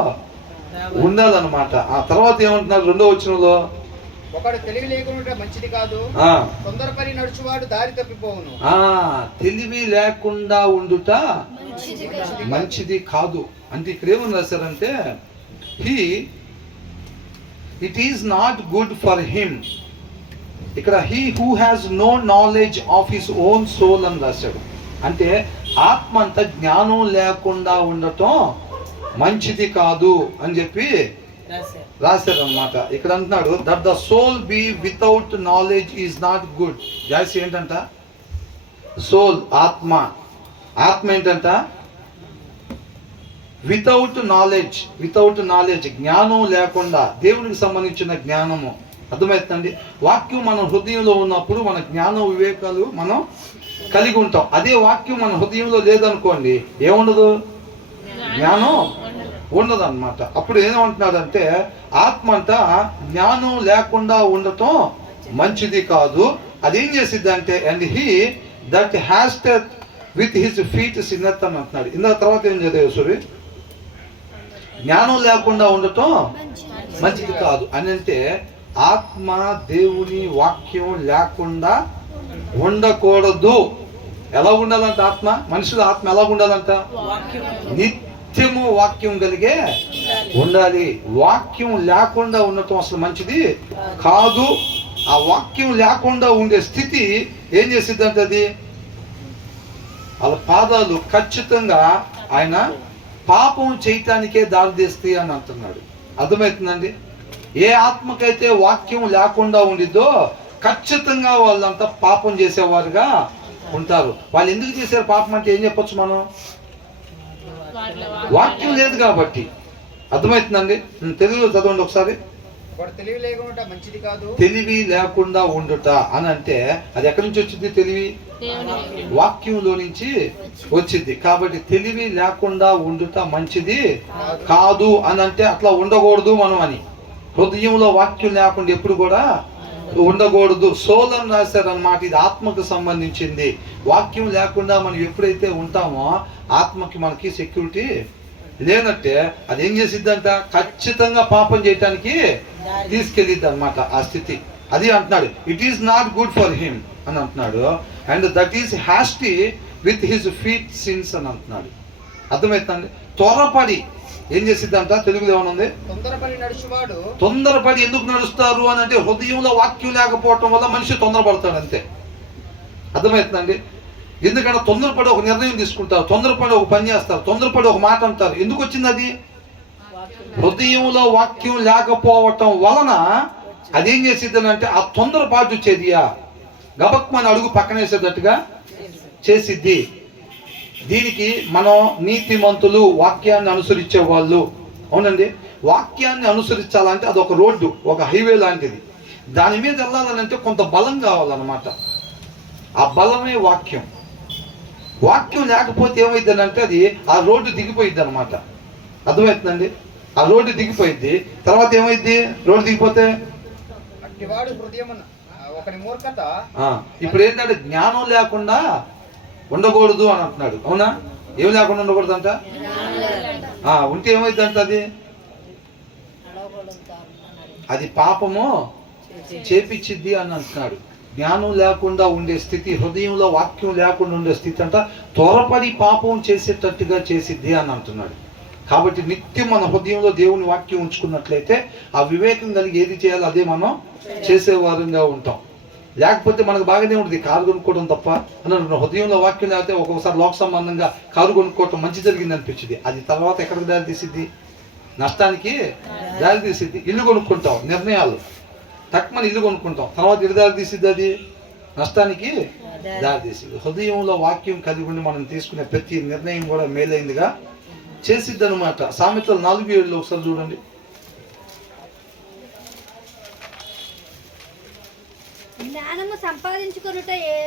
ఉండాలన్నమాట. ఆ తర్వాత ఏమంటున్నారు 2వ వచనంలో, ఒకడు తెలివి లేకుండా మంచిది కాదు, ఆ, తొందరపడి నడుచువాడు దారి తప్పిపోవును. ఆ, తెలివి లేకుండా ఉండుట మంచిది కాదు అంటే ఇక్కడ ఏమని రాశారంటే it is not good for him. ఇక్కడ he who has no knowledge of his own soul అని రాశాడు. అంటే ఆత్మ అంతా జ్ఞానం లేకుండా ఉండటం మంచిది కాదు అని చెప్పి రాశారు అన్నమాట. ఇక్కడ అంటున్నాడు that the soul be without knowledge is not good. జాయిస్ ఏంటంట? సోల్ ఆత్మ, ఆత్మ ఏంటంట? వితౌట్ నాలెడ్జ్ జ్ఞానం లేకుండా, దేవునికి సంబంధించిన జ్ఞానము. అర్థమవుతుందండి? వాక్యం మన హృదయంలో ఉన్నప్పుడు మన జ్ఞాన వివేకాలు మనం కలిగి ఉంటాం. అదే వాక్యం మన హృదయంలో లేదనుకోండి ఏముండదు, జ్ఞానం ఉండదు అన్నమాట. అప్పుడు ఏమంటున్నాడంటే ఆత్మ అంట జ్ఞానం లేకుండా ఉండటం మంచిది కాదు. అదేం చేసిద్ది అంటే and he that has with his feet sinneth అని అంటున్నాడు. ఇందా తర్వాత ఏం చదివే సూరి? జ్ఞానం లేకుండా ఉండటం మంచిది కాదు అని అంటే ఆత్మ దేవుని వాక్యం లేకుండా ఉండకూడదు. ఎలా ఉండాలంట ఆత్మ? మనుషుల ఆత్మ ఎలా ఉండాలంట? నిత్యము వాక్యం కలిగే ఉండాలి. వాక్యం లేకుండా ఉండటం అసలు మంచిది కాదు. ఆ వాక్యం లేకుండా ఉండే స్థితి ఏం చేసిద్దంటే అది వాళ్ళ పాదాలు ఖచ్చితంగా ఆయన పాపం చేయటానికే దారితీస్తాయి అని అంటున్నాడు. అర్థమవుతుందండి? ఏ ఆత్మకైతే వాక్యం లేకుండా ఉండిద్దో ఖచ్చితంగా వాళ్ళంతా పాపం చేసేవారుగా ఉంటారు. వాళ్ళు ఎందుకు చేశారు పాపం అంటే ఏం చెప్పొచ్చు మనం? వాక్యం లేదు కాబట్టి. అర్థమవుతుందండి? తెలుగులో చదవండి ఒకసారి. తెలివి లేకుండా మంచిది కాదు, తెలివి లేకుండా ఉండుట అని అంటే అది ఎక్కడి నుంచి వచ్చింది? తెలివి వాక్యంలో నుంచి వచ్చింది. కాబట్టి తెలివి లేకుండా ఉండుట మంచిది కాదు అని అంటే అట్లా ఉండకూడదు మనం అని. హృదయంలో వాక్యం లేకుండా ఎప్పుడు కూడా ఉండకూడదు. సోలం రాశారన్నమాట. ఇది ఆత్మకు సంబంధించింది. వాక్యం లేకుండా మనం ఎప్పుడైతే ఉంటామో ఆత్మకి మనకి సెక్యూరిటీ లేనట్టే. అది ఏం చేసిద్దంట? ఖచ్చితంగా పాపం చేయటానికి తీసుకెళ్ళిద్ది అనమాట ఆ స్థితి. అది అంటున్నాడు it is not good for him అని అంటున్నాడు. And that is Hastie with his feet since అని అంటున్నాడు. అర్థమవుతుందండి? త్వరపడి ఏం చేసిద్దంట? తెలుగులో ఏమనుంది? తొందరపడి ఎందుకు నడుస్తారు అని అంటే హృదయంలో వాక్యం లేకపోవటం వల్ల మనిషి తొందరపడతాడు అంతే. అర్థమవుతుందండి? ఎందుకంటే తొందరపడి ఒక నిర్ణయం తీసుకుంటారు, తొందరపడి ఒక పని చేస్తారు, తొందరపడి ఒక మాట అంటారు. ఎందుకు వచ్చింది అది? హృదయంలో వాక్యం లేకపోవటం వలన అదేం చేసిద్దని అంటే ఆ తొందరపాటు వచ్చేదియా గబక్మని అడుగు పక్కనేసేటట్టుగా చేసిద్ది. దీనికి మనం నీతిమంతులు, వాక్యాన్ని అనుసరించే వాళ్ళు. అవునండి, వాక్యాన్ని అనుసరించాలంటే అది ఒక రోడ్డు, ఒక హైవే లాంటిది. దాని మీద వెళ్ళాలంటే కొంత బలం కావాలన్నమాట. ఆ బలమే వాక్యం. వాక్యం లేకపోతే ఏమైందని అంటే అది ఆ రోడ్డు దిగిపోయిద్ది అనమాట. అర్థమవుతుందండి? ఆ రోడ్డు దిగిపోయిద్ది. తర్వాత ఏమైంది? రోడ్డు దిగిపోతే ఇప్పుడు ఏంటంటే జ్ఞానం లేకుండా ఉండకూడదు అని అంటున్నాడు. అవునా? ఏం లేకుండా ఉండకూడదు అంట. ఉంటే ఏమైంది అంట? అది పాపము చేపిచ్చిద్ది అని అంటున్నాడు. జ్ఞానం లేకుండా ఉండే స్థితి, హృదయంలో వాక్యం లేకుండా ఉండే స్థితి అంట త్వరపడి పాపం చేసేటట్టుగా చేసిద్ది అని అంటున్నాడు. కాబట్టి నిత్యం మన హృదయంలో దేవుని వాక్యం ఉంచుకున్నట్లయితే ఆ వివేకం కలిగి ఏది చేయాలో అదే మనం చేసేవారంగా ఉంటాం. లేకపోతే మనకు బాగానే ఉంటుంది కారు కొనుక్కోవడం తప్ప అన్న హృదయంలో వాక్యం లేకపోతే ఒక్కొక్కసారి లోక సంబంధంగా కారు కొనుక్కోవటం మంచి జరిగింది అనిపించింది. అది తర్వాత ఎక్కడికి దారి తీసిద్ది? నష్టానికి దారి తీసిద్ది. ఇల్లు కొనుక్కుంటాం, నిర్ణయాలు తక్కువ ఇల్లు కొనుక్కుంటాం, తర్వాత ఇల్లు దారి తీసిద్ది, అది నష్టానికి దారి తీసిద్ది. హృదయంలో వాక్యం కలిగి ఉండి మనం తీసుకునే ప్రతి నిర్ణయం కూడా మేలైందిగా చేసిద్ది అనమాట. సామెతలు 4:7 ఒకసారి చూడండి. జ్ఞానము సంపాదించుకొనుటయే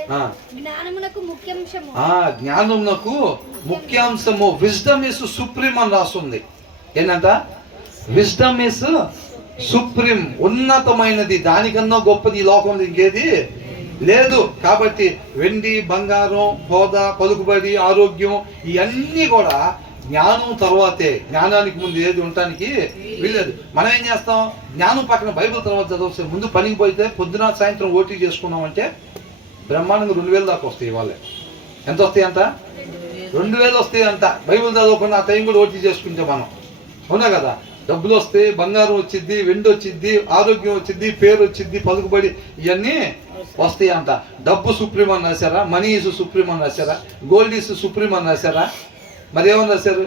జ్ఞానమునకు ముఖ్యాంశము. జ్ఞానమునకు ముఖ్యాంశము. విజ్డమ్ ఇస్ సుప్రీం అని రాస్తుంది. ఏంటంట? విజ్డమ్ ఇస్ సుప్రీం, ఉన్నతమైనది. దానికన్నా గొప్పది ఈ లోకంలో ఇంకేది లేదు. కాబట్టి వెండి, బంగారం, హోదా, పలుకుబడి, ఆరోగ్యం ఇవన్నీ కూడా జ్ఞానం తర్వాతే, జ్ఞానానికి ముందు ఏది ఉండటానికి వీల్లేదు. మనం ఏం చేస్తాం, జ్ఞానం పక్కన బైబిల్ తర్వాత చదవస్తే, ముందు పనికి పోతే పొద్దున సాయంత్రం ఓటీ చేసుకున్నామంటే బ్రహ్మాండంగా 2000 దాకా వస్తాయి. వాళ్ళే ఎంత వస్తాయి అంట, 2000 వస్తాయి అంట. బైబిల్ చదవకుండా ఆ టైం కూడా ఓటీ చేసుకుంటే మనం, అవునా కదా. డబ్బులు వస్తాయి, బంగారం వచ్చిద్ది, వెండి వచ్చిద్ది, ఆరోగ్యం వచ్చిద్ది, పేరు వచ్చిద్ది, పలుకుబడి ఇవన్నీ వస్తాయి అంట. డబ్బు సుప్రీం అని రాశారా, మనీ ఈజ్ సుప్రీం అని రాశారా, గోల్డ్ ఈజ్ సుప్రీం అని రాశారా, మరి ఏమని రాశారు,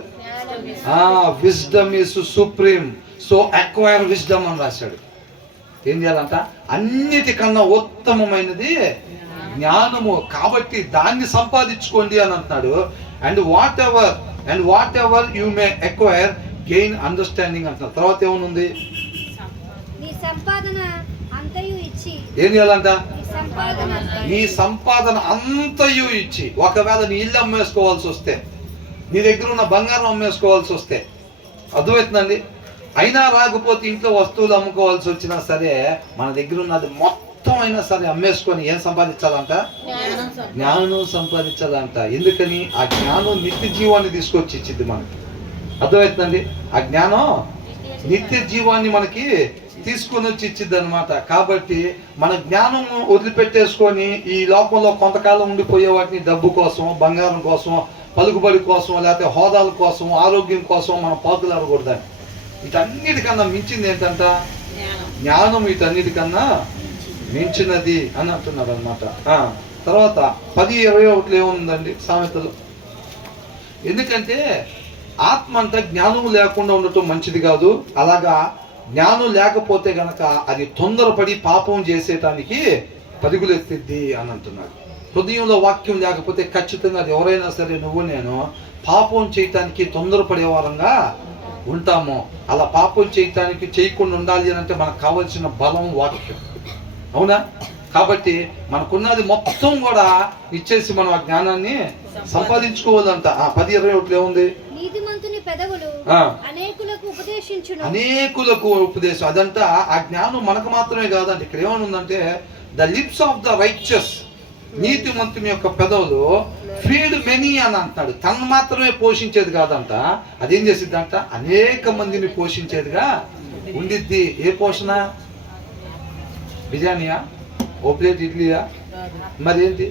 wisdom is supreme, so acquire wisdom అని రాశాడు. ఏం చేయాలంట, అన్నిటికన్నా ఉత్తమమైనది జ్ఞానము, కాబట్టి దాన్ని సంపాదించుకోండి అని అంటున్నాడు. And what ever you may acquire gain understanding అంటున్నారు. తర్వాత ఏమనుంది, నీ సంపాదన అంతయు ఇచ్చి, ఏం చేయాలంట, నీ నీ సంపాదన అంతయు ఇచ్చి. ఒకవేళ నీ ఇల్లు అమ్మేసుకోవాల్సి వస్తే, నీ దగ్గర ఉన్న బంగారం అమ్మేసుకోవాల్సి వస్తే, అర్థమవుతుందండి, అయినా రాకపోతే ఇంట్లో వస్తువులు అమ్ముకోవాల్సి వచ్చినా సరే, మన దగ్గర ఉన్నది మొత్తం అయినా సరే అమ్మేసుకొని ఏం సంపాదించాలంట, జ్ఞానం సంపాదించాలంట. ఎందుకని, ఆ జ్ఞానం నిత్య జీవాన్ని తీసుకొచ్చి ఇచ్చింది మనకి. అర్థమవుతుందండి, ఆ జ్ఞానం నిత్య జీవాన్ని మనకి తీసుకొని వచ్చి ఇచ్చిద్ది అనమాట. కాబట్టి మన జ్ఞానం వదిలిపెట్టేసుకొని ఈ లోకంలో కొంతకాలం ఉండిపోయే వాటిని డబ్బు కోసం, బంగారం కోసం, పలుకుబడి కోసం, లేకపోతే హోదాల కోసం, ఆరోగ్యం కోసం మనం పాకులాడకూడదని. వీటన్నిటికన్నా మించింది ఏంటంట, జ్ఞానం వీటన్నిటికన్నా మించినది అని అంటున్నారు అనమాట. తర్వాత 10:21 ఏముందండి సామెతలు. ఎందుకంటే ఆత్మ అంట జ్ఞానం లేకుండా ఉండటం మంచిది కాదు. అలాగా జ్ఞానం లేకపోతే గనక అది తొందరపడి పాపం చేసేటానికి పరుగులెత్తిద్ది అని అంటున్నాడు. హృదయంలో వాక్యం లేకపోతే ఖచ్చితంగా అది ఎవరైనా సరే, నువ్వు నేను పాపం చేయటానికి తొందరపడే వారంగా ఉంటాము. అలా పాపం చేయకుండా ఉండాలి అని అంటే మనకు కావాల్సిన బలం వాక్యం, అవునా. కాబట్టి మనకున్నది మొత్తం కూడా ఇచ్చేసి మనం ఆ జ్ఞానాన్ని సంపాదించుకోవాలంట. 10:21 ఏముంది, నీతిమంతుని పెదవులు అనేకులకు ఉపదేశం. అదంట ఆ జ్ఞానం మనకు మాత్రమే కాదంటే, ఇక్కడ ఏమనుందంటే the lips of the righteous, నీతిమంతుని యొక్క పెదవులు ఫీడ్ మెనీ అని అంటున్నాడు. తను మాత్రమే పోషించేది కాదంట, అదేం చేసిద్దంట, అనేక మందిని పోషించేదిగా ఉండిద్ది. ఏ పోషణ, బిర్యానీయా, ఓ ప్లేట్ ఇడ్లీయా, మరి ఏంటి,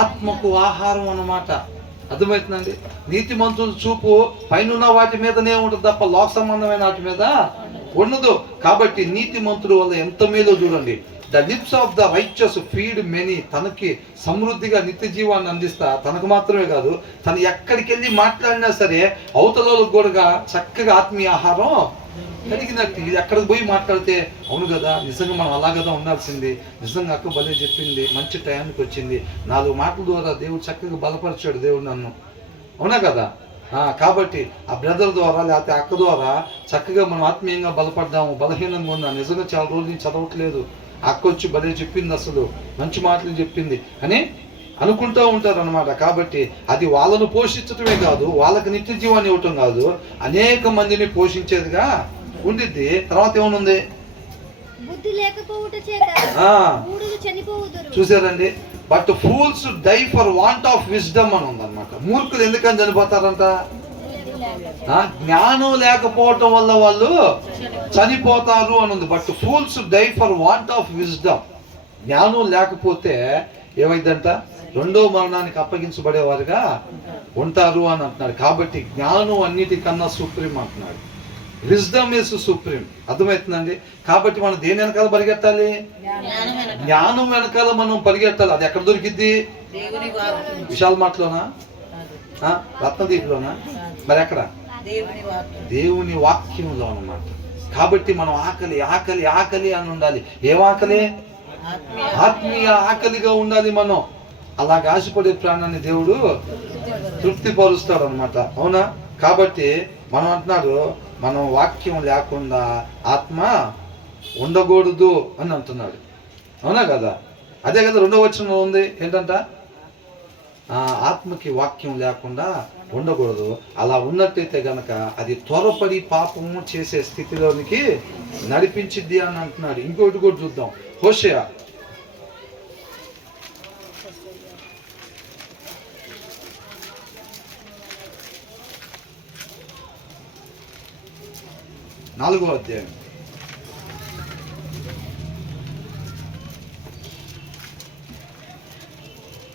ఆత్మకు ఆహారం అన్నమాట. అర్థమవుతుందండి. నీతిమంతుల చూపు పైన వాటి మీదనే ఉంటుంది తప్ప లోక సంబంధమైన వాటి మీద ఉండదు. కాబట్టి నీతిమంతుల వల్ల ఎంత మేలో చూడండి. The lips of the righteous feed many, తనకి సమృద్ధిగా నిత్య జీవాన్ని అందిస్తా, తనకు మాత్రమే కాదు, తను ఎక్కడికి వెళ్ళి మాట్లాడినా సరే అవతలకు కూడా చక్కగా ఆత్మీయ ఆహారం కలిగినట్టు. ఇది ఎక్కడికి పోయి మాట్లాడితే, అవును కదా, నిజంగా మనం అలా కదా ఉండాల్సింది, నిజంగా అక్క భలే చెప్పింది, మంచి టయానికి వచ్చింది, 4 మాటల ద్వారా దేవుడు చక్కగా బలపరిచాడు దేవుడు నన్ను, అవునా కదా. కాబట్టి ఆ బ్రదర్ ద్వారా లేకపోతే అక్క ద్వారా చక్కగా మనం ఆత్మీయంగా బలపడ్డాము. బలహీనంగా ఉన్నా, నిజంగా చాలా రోజులు నుంచి చదవట్లేదు, అక్క వచ్చి భలే చెప్పింది, అసలు మంచి మాటలు చెప్పింది అని అనుకుంటూ ఉంటారు అనమాట. కాబట్టి అది వాళ్ళను పోషించటమే కాదు, వాళ్ళకి నిత్య జీవాన్ని ఇవ్వటం కాదు, అనేక మందిని పోషించేదిగా ఉండిద్ది. తర్వాత ఏమనుంది, బుద్ధి లేకపోవుట చేత మూఢులు చనిపోవుదురు. చూసారండి, but fools die for want of wisdom అని ఉందన్నమాట. మూర్ఖులు ఎందుకని చనిపోతారంట, జ్ఞానం లేకపోవటం వల్ల వాళ్ళు చనిపోతారు అని ఉంది. But fools die for want of wisdom, జ్ఞానం లేకపోతే ఏమైందంట, 2వ మరణానికి అప్పగించబడేవారుగా ఉంటారు అని అంటున్నాడు. కాబట్టి జ్ఞానం అన్నిటికన్నా సుప్రీం అంటున్నాడు. Wisdom is supreme. అర్థమవుతుందండి. కాబట్టి మనం దేని వెనకాల పరిగెత్తాలి, జ్ఞానం వెనకాల మనం పరిగెత్తాలి. అది ఎక్కడ దొరికిద్ది, విశాల మాటలోనా, రత్నదీపులోనా, మరి ఎక్కడ, దేవుని వాక్యంలో అన్నమాట. కాబట్టి మనం ఆకలి ఆకలి ఆకలి అని ఉండాలి. ఏం ఆకలి, ఆత్మీయ ఆకలిగా ఉండాలి మనం. అలాగ ఆశపడే ప్రాణాన్ని దేవుడు తృప్తిపరుస్తాడు అనమాట, అవునా. కాబట్టి మనం అంటున్నాడు, మనం వాక్యం లేకుండా ఆత్మ ఉండకూడదు అని అంటున్నాడు, అవునా కదా. అదే కదా 2వ వచనంలో ఉంది, ఏంటంట, ఆత్మకి వాక్యం లేకుండా ఉండకూడదు. అలా ఉన్నట్టయితే గనక అది త్వరపడి పాపము చేసే స్థితిలోనికి నడిపించిద్ది అని అంటున్నాడు. ఇంకోటి కూడా చూద్దాం, హోషేయ 4వ అధ్యాయం.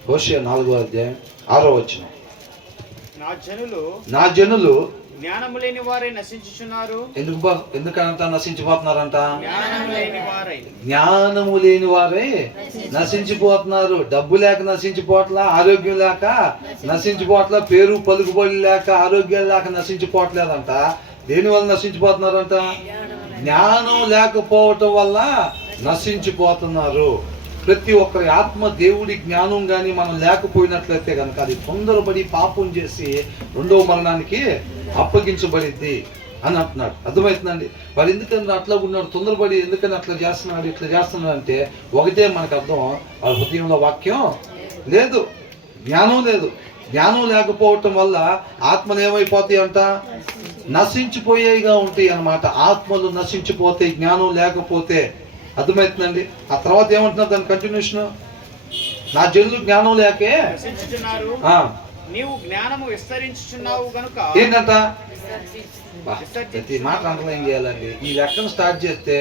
హోషేయ 4వ అధ్యాయం 6వ వచనం. నా జనులు జ్ఞానము లేని వారే నశించుచున్నారు. ఎందుకంట నశించిపోతున్నారంట? జ్ఞానము లేని వారే నశించిపోతున్నారు. డబ్బు లేక నశించిపోవట్లా, ఆరోగ్యం లేక నశించిపోవట్లా, పేరు పలుకుబడి లేక, ఆరోగ్యం లేక నశించిపోవట్లేదంట. దేని వల్ల నశించిపోతున్నారంట? జ్ఞానం లేకపోవటం వల్ల నశించిపోతున్నారు. ప్రతి ఒక్కరి ఆత్మ దేవుడి జ్ఞానం కానీ మనం లేకపోయినట్లయితే కనుక అది తొందరపడి పాపం చేసి 2వ మరణానికి అప్పగించబడిద్ది అని అంటున్నాడు. అర్థమవుతుందండి? వాడు ఎందుకని అట్లా ఉన్నాడు, తొందరపడి ఎందుకని అట్లా చేస్తున్నాడు, ఇట్లా చేస్తున్నాడు అంటే ఒకటే మనకు అర్థం, వాళ్ళ హృదయంలో వాక్యం లేదు, జ్ఞానం లేదు. జ్ఞానం లేకపోవటం వల్ల ఆత్మలు ఏమైపోతాయి అంట? నశించిపోయేగా ఉంటాయి అన్నమాట. ఆత్మలు నశించిపోతాయి జ్ఞానం లేకపోతే. అర్థమవుతుందండి? ఆ తర్వాత ఏమంటున్నారు దాని కంటిన్యూషన్? నా జనులు జ్ఞానం లేకే నీవు జ్ఞానము విస్తరించుచున్నావు గనుక. ఏంటంట? ప్రతి మాట అండర్లైన్ చేయాలండి. ఈ లెక్కను స్టార్ట్ చేస్తే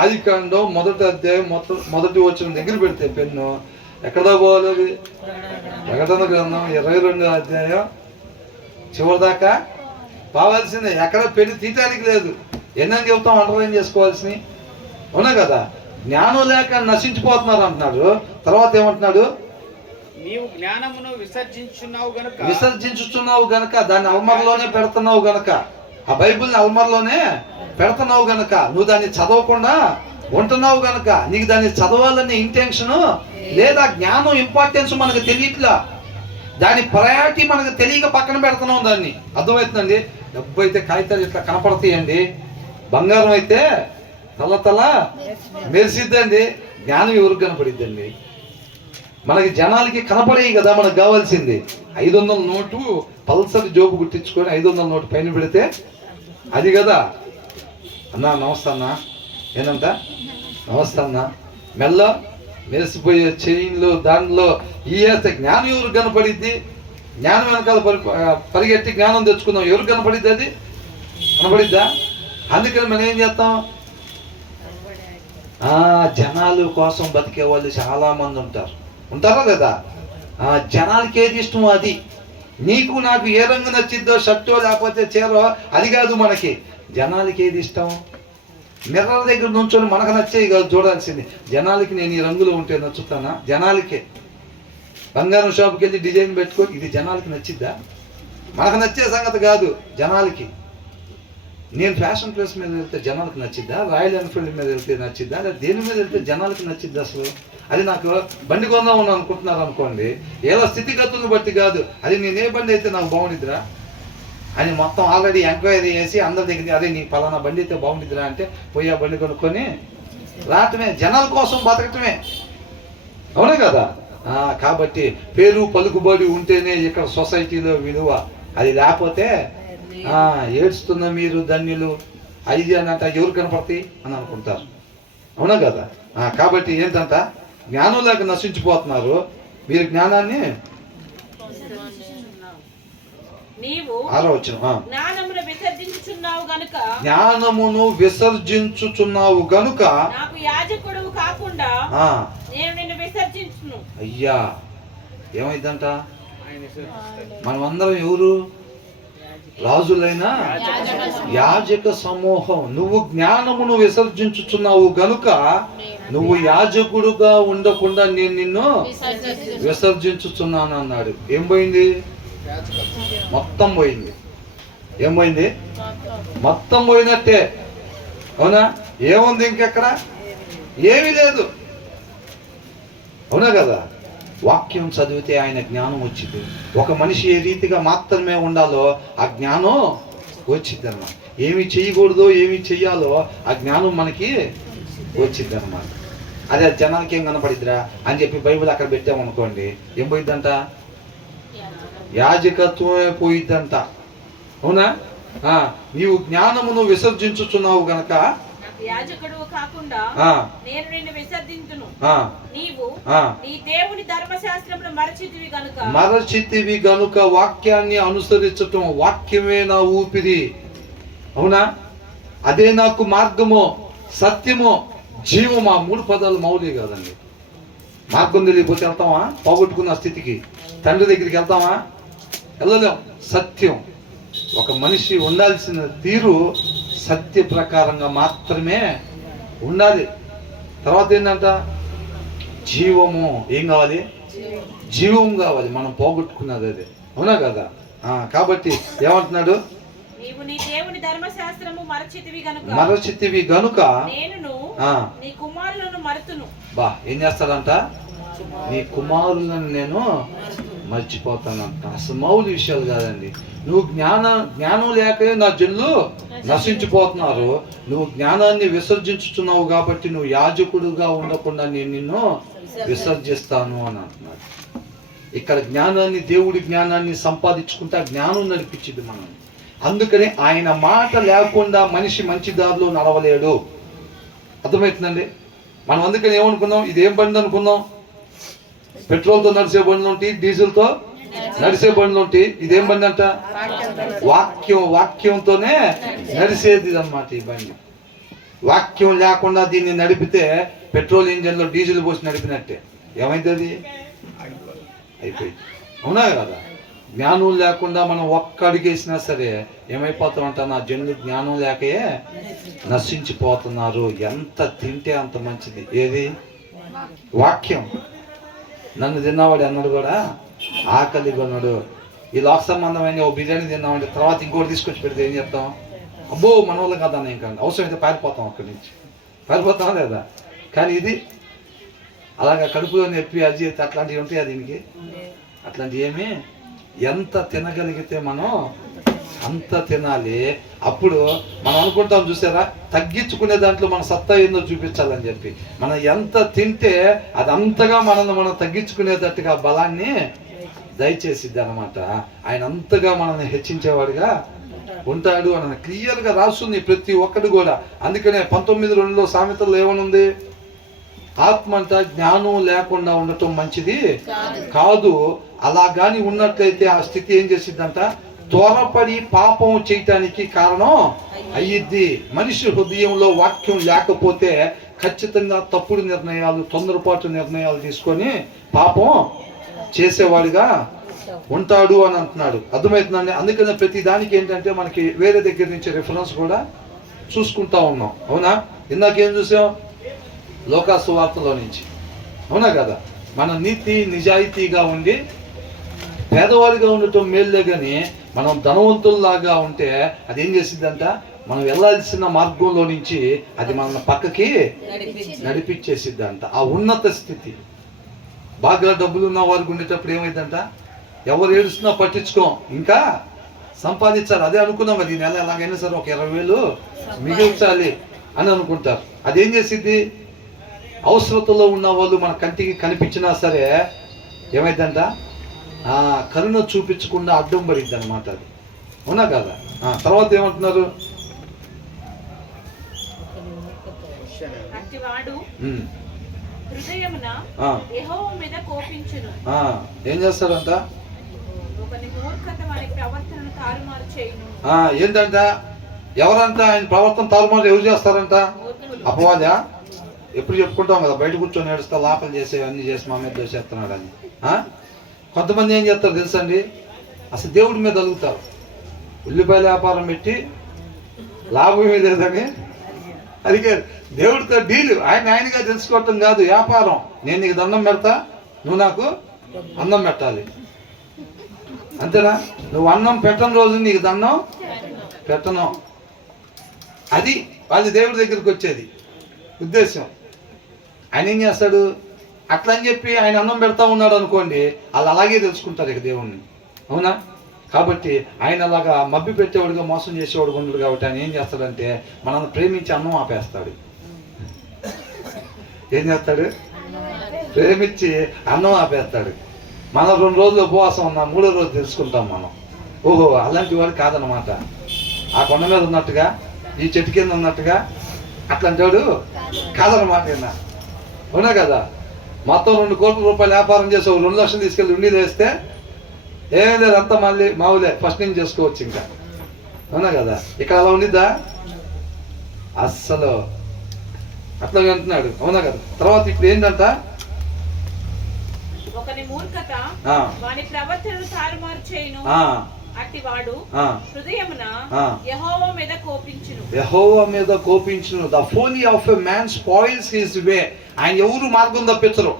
ఆదికాండం 1వ అధ్యాయం మొదటి వచనం దగ్గర పెడితే పెన్ను ఎక్కడా పోవాలి? ప్రకటన గ్రంథం 22వ అధ్యాయం చివరి దాకా పోవాల్సిందే. ఎక్కడ పెళ్లి తీయటానికి లేదు. ఎన్నని చెబుతాం అండర్లైన్ చేసుకోవాల్సినవి, అవునా కదా? జ్ఞానం లేక నశించిపోతున్నారు అంటున్నాడు. తర్వాత ఏమంటున్నాడు? నీవు జ్ఞానమును విసర్జించుచున్నావు గనక, దాన్ని అల్మర్లోనే పెడుతున్నావు గనక, ఆ బైబిల్ని అల్మర్లోనే పెడుతున్నావు గనక, నువ్వు దాన్ని చదవకుండా ఉంటున్నావు గనక, నీకు దాన్ని చదవాలనే ఇంటెన్షన్ లేదా జ్ఞానం ఇంపార్టెన్స్ మనకు తెలియట్లా, దాని ప్రయారిటీ మనకు తెలియక పక్కన పెడుతున్నాం దాన్ని. అర్థమవుతుందండి? డబ్బు అయితే కాగితాలు ఇట్లా కనపడతాయండి, బంగారం అయితే తల మెరిసిద్దండి. జ్ఞానం ఎవరికి కనపడిద్దండి? మనకి జనాలకి కనపడేవి కదా మనకు కావాల్సింది. 500 నోటు పల్సర్ జోబు గుట్టించుకొని 500 నోటు పైన పెడితే అది కదా. అన్నా నమస్తే అన్నా, ఏంటంట నమస్తే అన్నా, మెల్ల మెరిసిపోయే చైన్లు దానిలో ఇయేస్తే జ్ఞానం ఎవరికి కనపడిద్ది? జ్ఞానం వెనకాల పరిగెట్టి జ్ఞానం తెచ్చుకుందాం, ఎవరికి కనపడిద్ది? అది కనపడిద్దా? అందుకని మనం ఏం చేస్తాం? జనాలు కోసం బతికే వాళ్ళు చాలా మంది ఉంటారా లేదా? జనాలకి ఏది ఇష్టమో అది. నీకు నాకు ఏ రంగు నచ్చిద్దో, షర్టో లేకపోతే చీరో అది కాదు మనకి. జనాలకి ఏది ఇష్టం? మిర్రర్ దగ్గర నుంచొని మనకు నచ్చేవి కాదు చూడాల్సింది. జనాలకి నేను ఈ రంగులో ఉంటే నచ్చుతానా? జనాలకే. బంగారం షాప్కి వెళ్ళి డిజైన్ పెట్టుకొని ఇది జనాలకి నచ్చిద్దా? మనకు నచ్చే సంగతి కాదు, జనాలకి. నేను ఫ్యాషన్ ప్లేస్ మీద వెళ్తే జనాలకు నచ్చిద్దా? రాయల్ ఎన్ఫీల్డ్ మీద వెళ్తే నచ్చిద్దా? లేదా దేని మీద వెళ్తే జనాలకి నచ్చిద్దా? అసలు అది నాకు బండి కొందాం అనుకుంటున్నారు అనుకోండి, ఏదో స్థితిగతులను బట్టి కాదు, అది నేను ఏ బండి అయితే నాకు బాగుండిద్దిరా అని మొత్తం ఆల్రెడీ ఎంక్వైరీ చేసి అందరి దగ్గర అదే నీ పలానా బండి అయితే బాగుండిద్దిరా అంటే పోయి ఆ బండి కొనుక్కొని రావటమే, జనాల కోసం బతకటమే, అవునా కదా? కాబట్టి పేరు పలుకుబడి ఉంటేనే ఇక్కడ సొసైటీలో విలువ. అది లేకపోతే ఏడ్చుతున్న మీరు ధన్యులు ఐదు అనంట ఎవరు కనపడతాయి అని అనుకుంటారు, అవునా కదా? కాబట్టి ఏంటంట? జ్ఞానం లేక నశించిపోతున్నారు. మీరు జ్ఞానాన్ని 6వ వచనం జ్ఞానమును విసర్జించుచున్నావు గనుక నాకు యాజకుడువు కాకుండా నేను నిన్ను విసర్జించును. అయ్యా ఏమైందంట? మనమందరం ఎవరు? రాజులైన యాజక సమూహం. నువ్వు జ్ఞానమును విసర్జించుచున్నావు గనుక నువ్వు యాజకుడుగా ఉండకుండా నేను నిన్ను విసర్జించుచున్నాను అన్నాడు. ఏం పోయింది? మొత్తం పోయింది. ఏం పోయింది? మొత్తం పోయినట్టే, అవునా? ఏముంది ఇంకెక్కడ? ఏమీ లేదు, అవునా కదా? వాక్యం చదివితే ఆయన జ్ఞానం వచ్చింది. ఒక మనిషి ఏ రీతిగా మాత్రమే ఉండాలో ఆ జ్ఞానం వచ్చింది అన్నమాట. ఏమి చేయకూడదో ఏమి చెయ్యాలో ఆ జ్ఞానం మనకి వచ్చింది అన్నమాట. అదే జనాలకి ఏం కనపడిద్దిరా అని చెప్పి బైబిల్ అక్కడ పెట్టామనుకోండి, ఏం పోయిద్దంట? యాజకత్వమే పోయిద్దంట, అవునా? నీవు జ్ఞానమును విసర్జించుచున్నావు గనక యాజకుడు కాకుండా నేను నిన్ను విసర్జించును. నీవు నీ దేవుని ధర్మశాస్త్రమును మరచితివి గనుక వాక్యాన్ని అనుసరించటం. వాక్యమే నా ఊపిరి, అవునా? అదే నాకు మార్గము, సత్యము, జీవము. ఆ 3 పదాలు మౌలి కాదండి. మార్గం తెలియకపోతే వెళ్తామా? పోగొట్టుకున్న స్థితికి తండ్రి దగ్గరికి వెళ్తామా? వెళ్ళలేం. సత్యం, ఒక మనిషి ఉండాల్సిన తీరు సత్య ప్రకారంగా మాత్రమే ఉండాలి. తర్వాత ఏంటంట? జీవము. ఏం కావాలి? జీవం కావాలి. మనం పోగొట్టుకున్నది అదే. అవునా కదా? కాబట్టి ఏమంటున్నాడు? నీవు నీ దేవుని ధర్మశాస్త్రము మరచితివి గనుక నేను నీ కుమారులను మరుతును. ఏం చేస్తాడంట? నీ కుమారులను నేను మర్చిపోతానంట. అసలు మౌలి విషయాలు కాదండి. నువ్వు జ్ఞానం లేకే నా జనులు నశించిపోతున్నారు. నువ్వు జ్ఞానాన్ని విసర్జించుతున్నావు కాబట్టి నువ్వు యాజకుడుగా ఉండకుండా నేను నిన్ను విసర్జిస్తాను అని అంటున్నాడు. ఇక్కడ జ్ఞానాన్ని, దేవుడి జ్ఞానాన్ని సంపాదించుకుంటే ఆ జ్ఞానం నడిపించింది మనం. అందుకని ఆయన మాట లేకుండా మనిషి మంచి దారిలో నడవలేడు. అర్థమవుతుందండి? మనం అందుకని ఏమనుకున్నాం? ఇదేం బండి అనుకున్నాం? పెట్రోల్తో నడిచే బండ్లు ఉంటాయి, డీజిల్తో నడిచే బండ్లు ఉంటాయి. ఇదేం బండి అంట? వాక్యంతోనే నడిచేది అన్నమాట ఈ బండి. వాక్యం లేకుండా దీన్ని నడిపితే పెట్రోల్ ఇంజన్లో డీజిల్ పోసి నడిపినట్టే. ఏమైతుంది? అయిపోయింది. అవునా కదా? జ్ఞానం లేకుండా మనం ఒక్క అడిగేసినా సరే ఏమైపోతామంట? నా జనులు జ్ఞానం లేకే నశించిపోతున్నారు. ఎంత తింటే అంత మంచిది. ఏది? వాక్యం. నన్ను తిన్నవాడు అన్నాడు కూడా ఆకలి కొన్నాడు. ఈ లోక సంబంధమైన ఓ బిర్యానీ తిన్నామంటే తర్వాత ఇంకోటి తీసుకొచ్చి పెడితే ఏం చేస్తాం? అబ్బో మన వాళ్ళు కదా ఇంకా అవసరమైతే పారిపోతాం, అక్కడి నుంచి పారిపోతాం లేదా? కానీ ఇది అలాగా కడుపులో నొప్పి, అజీర్తి అట్లాంటివి ఉంటాయి. దీనికి అట్లాంటివి ఏమి, ఎంత తినగలిగితే మనం అంత తినాలి. అప్పుడు మనం అనుకుంటాం చూసారా, తగ్గించుకునే దాంట్లో మన సత్తా ఏందో చూపించాలని చెప్పి. మనం ఎంత తింటే అది అంతగా మనల్ని మనం తగ్గించుకునేటట్టుగా బలాన్ని దయచేసిద్ది అనమాట. ఆయన అంతగా మనల్ని హెచ్చించేవాడుగా ఉంటాడు అని క్లియర్గా రాస్తుంది ప్రతి ఒక్కటి కూడా. అందుకనే 19:2 సామెతల్లో ఏమనుంది? ఆత్మ అంట జ్ఞానం లేకుండా ఉండటం మంచిది కాదు. అలా గాని ఉన్నట్లయితే ఆ స్థితి ఏం చేసిద్దంట? త్వరపడి పాపం చేయటానికి కారణం అయ్యిద్ది. మనిషి హృదయంలో వాక్యం లేకపోతే ఖచ్చితంగా తప్పుడు నిర్ణయాలు, తొందరపాటు నిర్ణయాలు తీసుకొని పాపం చేసేవాడిగా ఉంటాడు అని అంటున్నాడు. అర్థమవుతుందండి? అందుకనే ప్రతి దానికి ఏంటంటే మనకి వేరే దగ్గర నుంచి రెఫరెన్స్ కూడా చూసుకుంటా ఉన్నాం. అవునా? ఇందాకేం చూసాం? లోకాసు వార్తలో నుంచి. అవునా కదా? మన నీతి నిజాయితీగా ఉండి పేదవాడిగా ఉండటం మేలులే, కానీ మనం ధనవంతుల్లాగా ఉంటే అది ఏం చేసిందంట? మనం వెళ్ళాల్సిన మార్గంలో నుంచి అది మన పక్కకి నడిపించేసిద్దంట. ఆ ఉన్నత స్థితి. బాగా డబ్బులు ఉన్న వారికి ఉండేటప్పుడు ఏమైందంట? ఎవరు ఏడుస్తున్నా పట్టించుకోం, ఇంకా సంపాదించాలి. అదే అనుకున్నాం, అది నెల ఎలాగైనా సరే ఒక 20,000 మిగిల్చాలి అని అనుకుంటారు. అదేం చేసిద్ది? అవసరతలో ఉన్న వాళ్ళు మన కంటికి కనిపించినా సరే ఏమైందంట? కరుణ చూపించకుండా అడ్డం పడిద్ది అనమాట అది. అవునా కదా? తర్వాత ఏమంటున్నారు? ఏం చేస్తాడంట? ఏంటంట? ఎవరంట ఆయన ప్రవర్తన తారుమారు ఎవరు చేస్తారంట? అపవాదా? ఎప్పుడు చెప్పుకుంటాం కదా, బయట కూర్చొని ఏడుస్తా లాపలు చేసే అన్ని చేసి మా మీద దోషేస్తున్నాడు అని. కొంతమంది ఏం చేస్తారు తెలుసండి? అసలు దేవుడి మీద అలుగుతారు. ఉల్లిపాయల వ్యాపారం పెట్టి లాభం లేదని అడిగే దేవుడితో డీలు. ఆయనగా తెలుసుకోవటం కాదు, వ్యాపారం. నేను నీకు దండం పెడతా, నువ్వు నాకు అన్నం పెట్టాలి. అంతేనా? నువ్వు అన్నం పెట్టని రోజు నీకు దండం పెట్టను. అది వాళ్ళు దేవుడి దగ్గరికి వచ్చేది ఉద్దేశం. ఆయన ఏం చేస్తాడు? అట్లా అని చెప్పి ఆయన అన్నం పెడతా ఉన్నాడు అనుకోండి, వాళ్ళు అలాగే తెలుసుకుంటారు ఇక దేవుణ్ణి. అవునా? కాబట్టి ఆయన అలాగా మభ్య పెట్టేవాడుగా, మోసం చేసేవాడుగా ఉన్నాడు. కాబట్టి ఆయన ఏం చేస్తాడంటే మనల్ని ప్రేమించి అన్నం ఆపేస్తాడు. ఏం చేస్తాడు? ప్రేమించి అన్నం ఆపేస్తాడు. మనం 2 రోజులు ఉపవాసం ఉన్నాం, 3వ రోజు తెలుసుకుంటాం మనం, ఓహో అలాంటి వాడు కాదనమాట. ఆ కొండ మీద ఉన్నట్టుగా, ఈ చెట్టు కింద ఉన్నట్టుగా అట్లాంటి వాడు కాదనమాట. అవునా కదా? మొత్తం 2 కోట్ల రూపాయలు వ్యాపారం చేసి 2 లక్షలు తీసుకెళ్ళి ఉండిలో వేస్తే ఏమీ లేదు, అంతా మళ్ళీ మావులే, ఫస్ట్ నుంచి చేసుకోవచ్చు ఇంకా. అవునా కదా? ఇక్కడ అలా ఉండిద్దా? అస్సలు అట్లాగే అంటున్నాడు, అవునా కదా. తర్వాత ఇప్పుడు ఏంటంట, ఒకని మూర్ఖత ఆ, వాని ప్రవర్తనను తారుమారు చేయును. ఆ, అట్టివాడు ఆ, హృదయమున ఆ. యెహోవా మీద కోపించును. యెహోవా మీద కోపించును. The folly of a man spoils his way. ఆయన ఎవరు మార్గం తప్పించరు.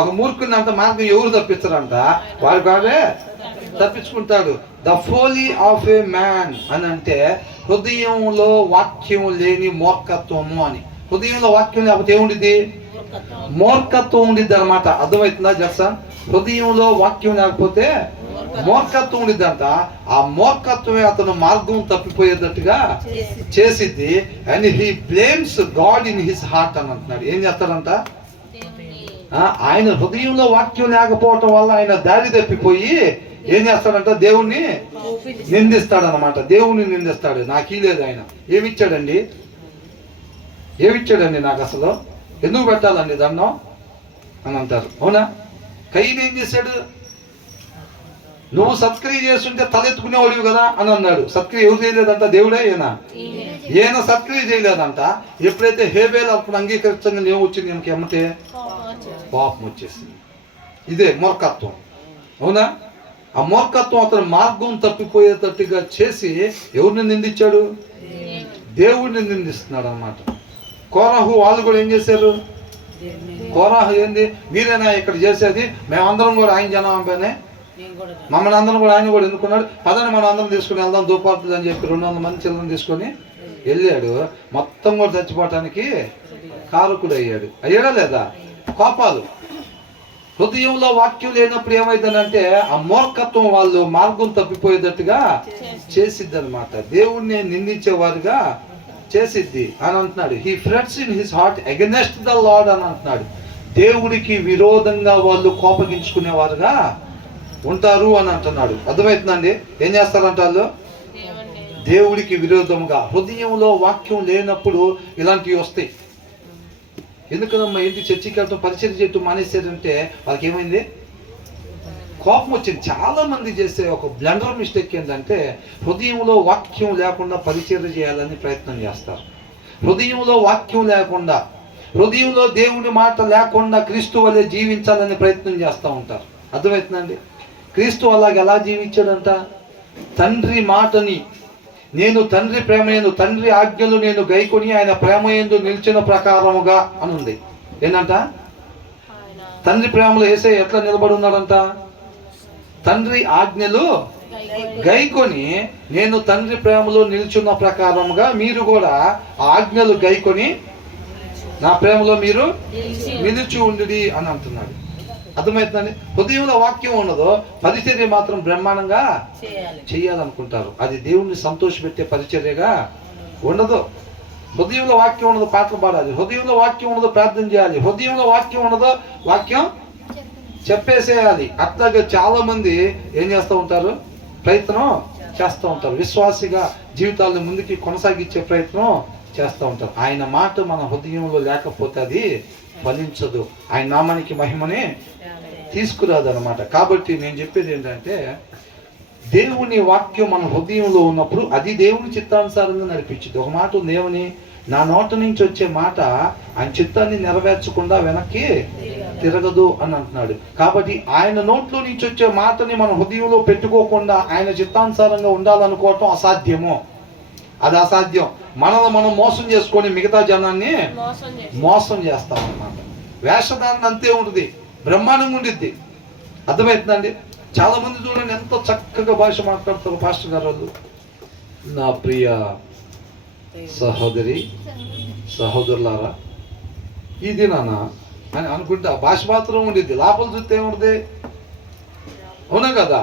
ఒక మూర్ఖుని అంత మార్గం ఎవరు తప్పించరంట, వాడు కాదే తప్పించుకుంటాడు. The folly of a man అని అంటే హృదయంలో వాక్యం లేని మూర్ఖత్వము అని. హృదయంలో వాక్యం లేకపోతే ఏముండిద్ది? మూర్ఖత్వం ఉండిద్ది అనమాట. అర్థమవుతుందా జర్సా? హృదయంలో వాక్యం లేకపోతే మూర్ఖత్వం ఉండిద్దంట. ఆ మూర్ఖత్వమే అతను మార్గం తప్పిపోయేటట్టుగా చేసిద్ది. And he blames God in his heart అని అంటున్నాడు. ఏం చేస్తాడంట, ఆయన హృదయంలో వాక్యం లేకపోవటం వల్ల ఆయన దారి తప్పిపోయి ఏం చేస్తాడంట, దేవుణ్ణి నిందిస్తాడనమాట. దేవుణ్ణి నిందిస్తాడు. నాకు లేదు, ఆయన ఏమిచ్చాడండి, ఏమిచ్చాడండి నాకు, అసలు ఎందుకు పెట్టాలండి దండం అని అంటారు. అవునా? కయ్యను ఏం చేశాడు, నువ్వు సత్క్రియ చేస్తుంటే తలెత్తుకునేవాడివి కదా అని అన్నాడు. సత్క్రియ ఎవరు చేయలేదంట, దేవుడే. ఈయన సత్క్రియ చేయలేదంట. ఎప్పుడైతే హేబేలు అప్పుడు అంగీకరించంగా ఏమొచ్చింది, ఈయనకి ఎమ్మటే పాపం వచ్చేసింది. ఇదే మూర్ఖత్వం. అవునా? ఆ మూర్ఖత్వం అతను మార్గం తప్పిపోయేటట్టుగా చేసి ఎవరిని నిందించాడు, దేవుడిని నిందిస్తున్నాడు అన్నమాట. కోరాహు వాళ్ళు కూడా ఏం చేశారు, కోరాహు ఏంది, మీరేనా ఇక్కడ చేసేది, మేమందరం కూడా ఆయన జనాభానే, మమ్మల్ని అందరం కూడా ఆయన కూడా ఎన్నుకున్నాడు, పదని మనం అందరం తీసుకుని వెళ్దాం దూపార్తుంది అని చెప్పి 200 మంది చిల్లరని తీసుకొని వెళ్ళాడు. మొత్తం కూడా చచ్చిపోవటానికి కారకుడు అయ్యాడు. అయ్యాడా లేదా? కోపాలు. హృదయంలో వాక్యం లేనప్పుడు ఏమైందనంటే ఆ మూర్ఖత్వం వాళ్ళు మార్గం తప్పిపోయేటట్టుగా చేసిద్ది అనమాట. దేవుణ్ణి నిందించేవారుగా చేసిద్ది అని అంటున్నాడు. He ఫ్రెడ్స్ in his heart against the lord అని అంటున్నాడు. దేవుడికి విరోధంగా వాళ్ళు కోపగించుకునేవారుగా ఉంటారు అని అంటున్నాడు. అర్థమవుతుందండి? ఏం చేస్తారంట వాళ్ళు? దేవుడికి విరోధంగా. హృదయంలో వాక్యం లేనప్పుడు ఇలాంటివి వస్తాయి. ఎందుకనమ్మా ఏంటి చర్చికి వెళ్ళటం, పరిచయం చేయటం మానేశారంటే వాళ్ళకి ఏమైంది, కోపం వచ్చింది. చాలా మంది చేసే ఒక బ్లండర్ మిస్టేక్ ఏంటంటే హృదయంలో వాక్యం లేకుండా పరిచయం చేయాలని ప్రయత్నం చేస్తారు. హృదయంలో వాక్యం లేకుండా, హృదయంలో దేవుని మాట లేకుండా క్రీస్తు వల్లే జీవించాలని ప్రయత్నం చేస్తూ ఉంటారు. అర్థమవుతుందండి? క్రీస్తు అలాగే ఎలా జీవించాడంట, తండ్రి మాటని, నేను తండ్రి ప్రేమ యందు, తండ్రి ఆజ్ఞలు నేను గైకొని ఆయన ప్రేమ యందు నిలిచిన ప్రకారముగా అని ఉంది. ఏంటంట, తండ్రి ప్రేమలో యేసయ్య ఎట్లా నిలబడి ఉన్నాడంట, తండ్రి ఆజ్ఞలు గైకొని నేను తండ్రి ప్రేమలో నిల్చున్న ప్రకారముగా మీరు కూడా ఆజ్ఞలు గైకొని నా ప్రేమలో మీరు నిలిచి ఉండి అని అంటున్నాడు. అర్థమవుతుందండి? హృదయంలో వాక్యం ఉండదు, పరిచర్య మాత్రం బ్రహ్మాండంగా చేయాలనుకుంటారు. అది దేవుణ్ణి సంతోషపెట్టే పరిచర్యగా ఉండదు. హృదయంలో వాక్యం ఉండదు, పాటలు పాడాలి. హృదయంలో వాక్యం ఉండదు, ప్రార్థన చేయాలి. హృదయంలో వాక్యం ఉండదు, వాక్యం చెప్పేసేయాలి. అట్లాగే చాలా మంది ఏం చేస్తూ ఉంటారు, ప్రయత్నం చేస్తూ ఉంటారు. విశ్వాసిగా జీవితాలను ముందుకి కొనసాగించే ప్రయత్నం చేస్తూ ఉంటారు. ఆయన మాట మన హృదయంలో లేకపోతే అది ఫలించదు, ఆయన నామానికి మహిమనే తీసుకురాదు అనమాట. కాబట్టి నేను చెప్పేది ఏంటంటే దేవుని వాక్యం మన హృదయంలో ఉన్నప్పుడు అది దేవుని చిత్తానుసారంగా నడిపించింది. ఒక మాట ఉంది, దేవుని నా నోట నుంచి వచ్చే మాట ఆయన చిత్తాన్ని నెరవేర్చకుండా వెనక్కి తిరగదు అని అంటున్నాడు. కాబట్టి ఆయన నోట్లో నుంచి వచ్చే మాటని మన హృదయంలో పెట్టుకోకుండా ఆయన చిత్తానుసారంగా ఉండాలనుకోవటం అసాధ్యము. అది అసాధ్యం. మనల్ని మనం మోసం చేసుకొని మిగతా జనాన్ని మోసం చేస్తాం అన్నమాట. వేషధారణ అంతే ఉంటుంది, బ్రహ్మాండంగా ఉండిద్ది. అర్థమవుతుందండి? చాలా మంది చూడండి ఎంతో చక్కగా భాష మాట్లాడతారు పాస్టర్ గారు వాళ్ళు. నా ప్రియ సహోదరి సహోదరులారా ఇది నాన్న అని అనుకుంటా భాష మాత్రం ఉండిద్ది, లోపల చూస్తే ఏముంటుంది, అవునా కదా?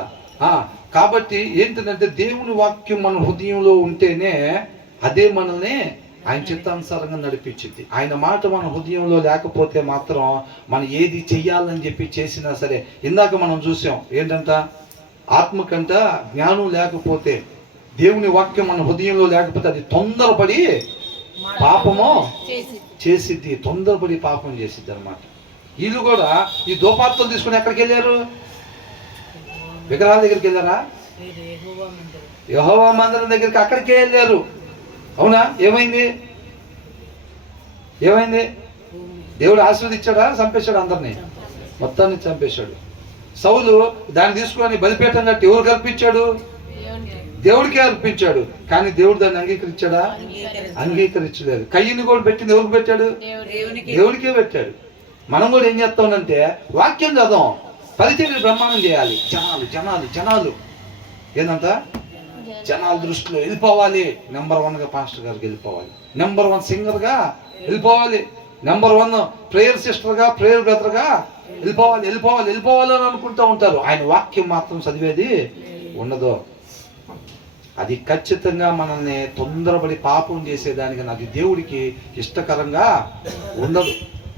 కాబట్టి ఏంటంటే దేవుని వాక్యం మన హృదయంలో ఉంటేనే అదే మనల్ని ఆయన చిత్తానుసారంగా నడిపించింది. ఆయన మాట మన హృదయంలో లేకపోతే మాత్రం మనం ఏది చెయ్యాలని చెప్పి చేసినా సరే, ఇందాక మనం చూసాం ఏంటంట, ఆత్మకంట జ్ఞానం లేకపోతే, దేవుని వాక్యం మన హృదయంలో లేకపోతే అది తొందరపడి పాపము చేసిద్ది, తొందరపడి పాపం చేసిద్ది అనమాట. వీళ్ళు కూడా ఈ దోపాత్తులు తీసుకుని ఎక్కడికి వెళ్ళారు, విగ్రహాల దగ్గరికి వెళ్ళారా, యెహోవా మందిరం దగ్గరికి అక్కడికే వెళ్ళారు. అవునా? ఏమైంది? దేవుడు ఆశీర్వదించాడా? చంపేశాడు అందరినీ, మొత్తాన్ని చంపేశాడు. సౌలు దాన్ని తీసుకొని బలిపీఠం కట్టి ఎవరికి అర్పించాడు? దేవుడికే అర్పించాడు. కానీ దేవుడు దాన్ని అంగీకరించాడా? అంగీకరించలేదు. కయ్యని కూడా పెట్టింది ఎవరికి పెట్టాడు? దేవుడికే పెట్టాడు. మనం కూడా ఏం చేస్తామంటే వాక్యం చదవం, పరిచర్య బ్రహ్మాండం చేయాలి. జనాలు ఏందంట? జనాల దృష్టిలో వెళ్ళిపోవాలి. నెంబర్ 1గా పాస్టర్ గారికి వెళ్ళిపోవాలి, నెంబర్ 1 సింగర్గా వెళ్ళిపోవాలి, నెంబర్ 1 ప్రేయర్ సిస్టర్గా, ప్రేయర్ బ్రదర్గా వెళ్ళిపోవాలి అని అనుకుంటూ ఉంటారు. ఆయన వాక్యం మాత్రం చదివేది ఉండదు. అది ఖచ్చితంగా మనల్ని తొందరపడి పాపం చేసేదానికి అది దేవుడికి ఇష్టకరంగా ఉండదు.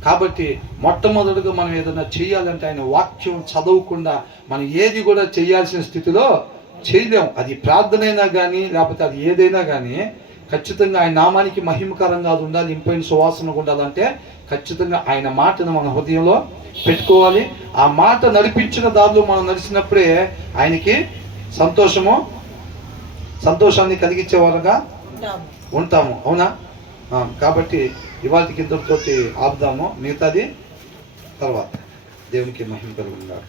కాబట్టి మొట్టమొదటిగా మనం ఏదైనా చేయాలంటే ఆయన వాక్యం చదవకుండా మనం ఏది కూడా చేయాల్సిన స్థితిలో చేయలేము. అది ప్రార్థనైనా కానీ లేకపోతే అది ఏదైనా కానీ ఖచ్చితంగా ఆయన నామానికి మహిమకరంగా అది ఉండాలి, ఇంపైన సువాసనగా ఉండాలంటే ఖచ్చితంగా ఆయన మాటను మన హృదయంలో పెట్టుకోవాలి. ఆ మాట నడిపించిన దారిలో మనం నడిచినప్పుడే ఆయనకి సంతోషాన్ని కలిగించేవారుగా ఉంటాము. అవునా? కాబట్టి ఇవాళకి ఇద్దరితోటి ఆపుదాము, మిగతాది తర్వాత. దేవునికి మహిమ కలుగును గాక.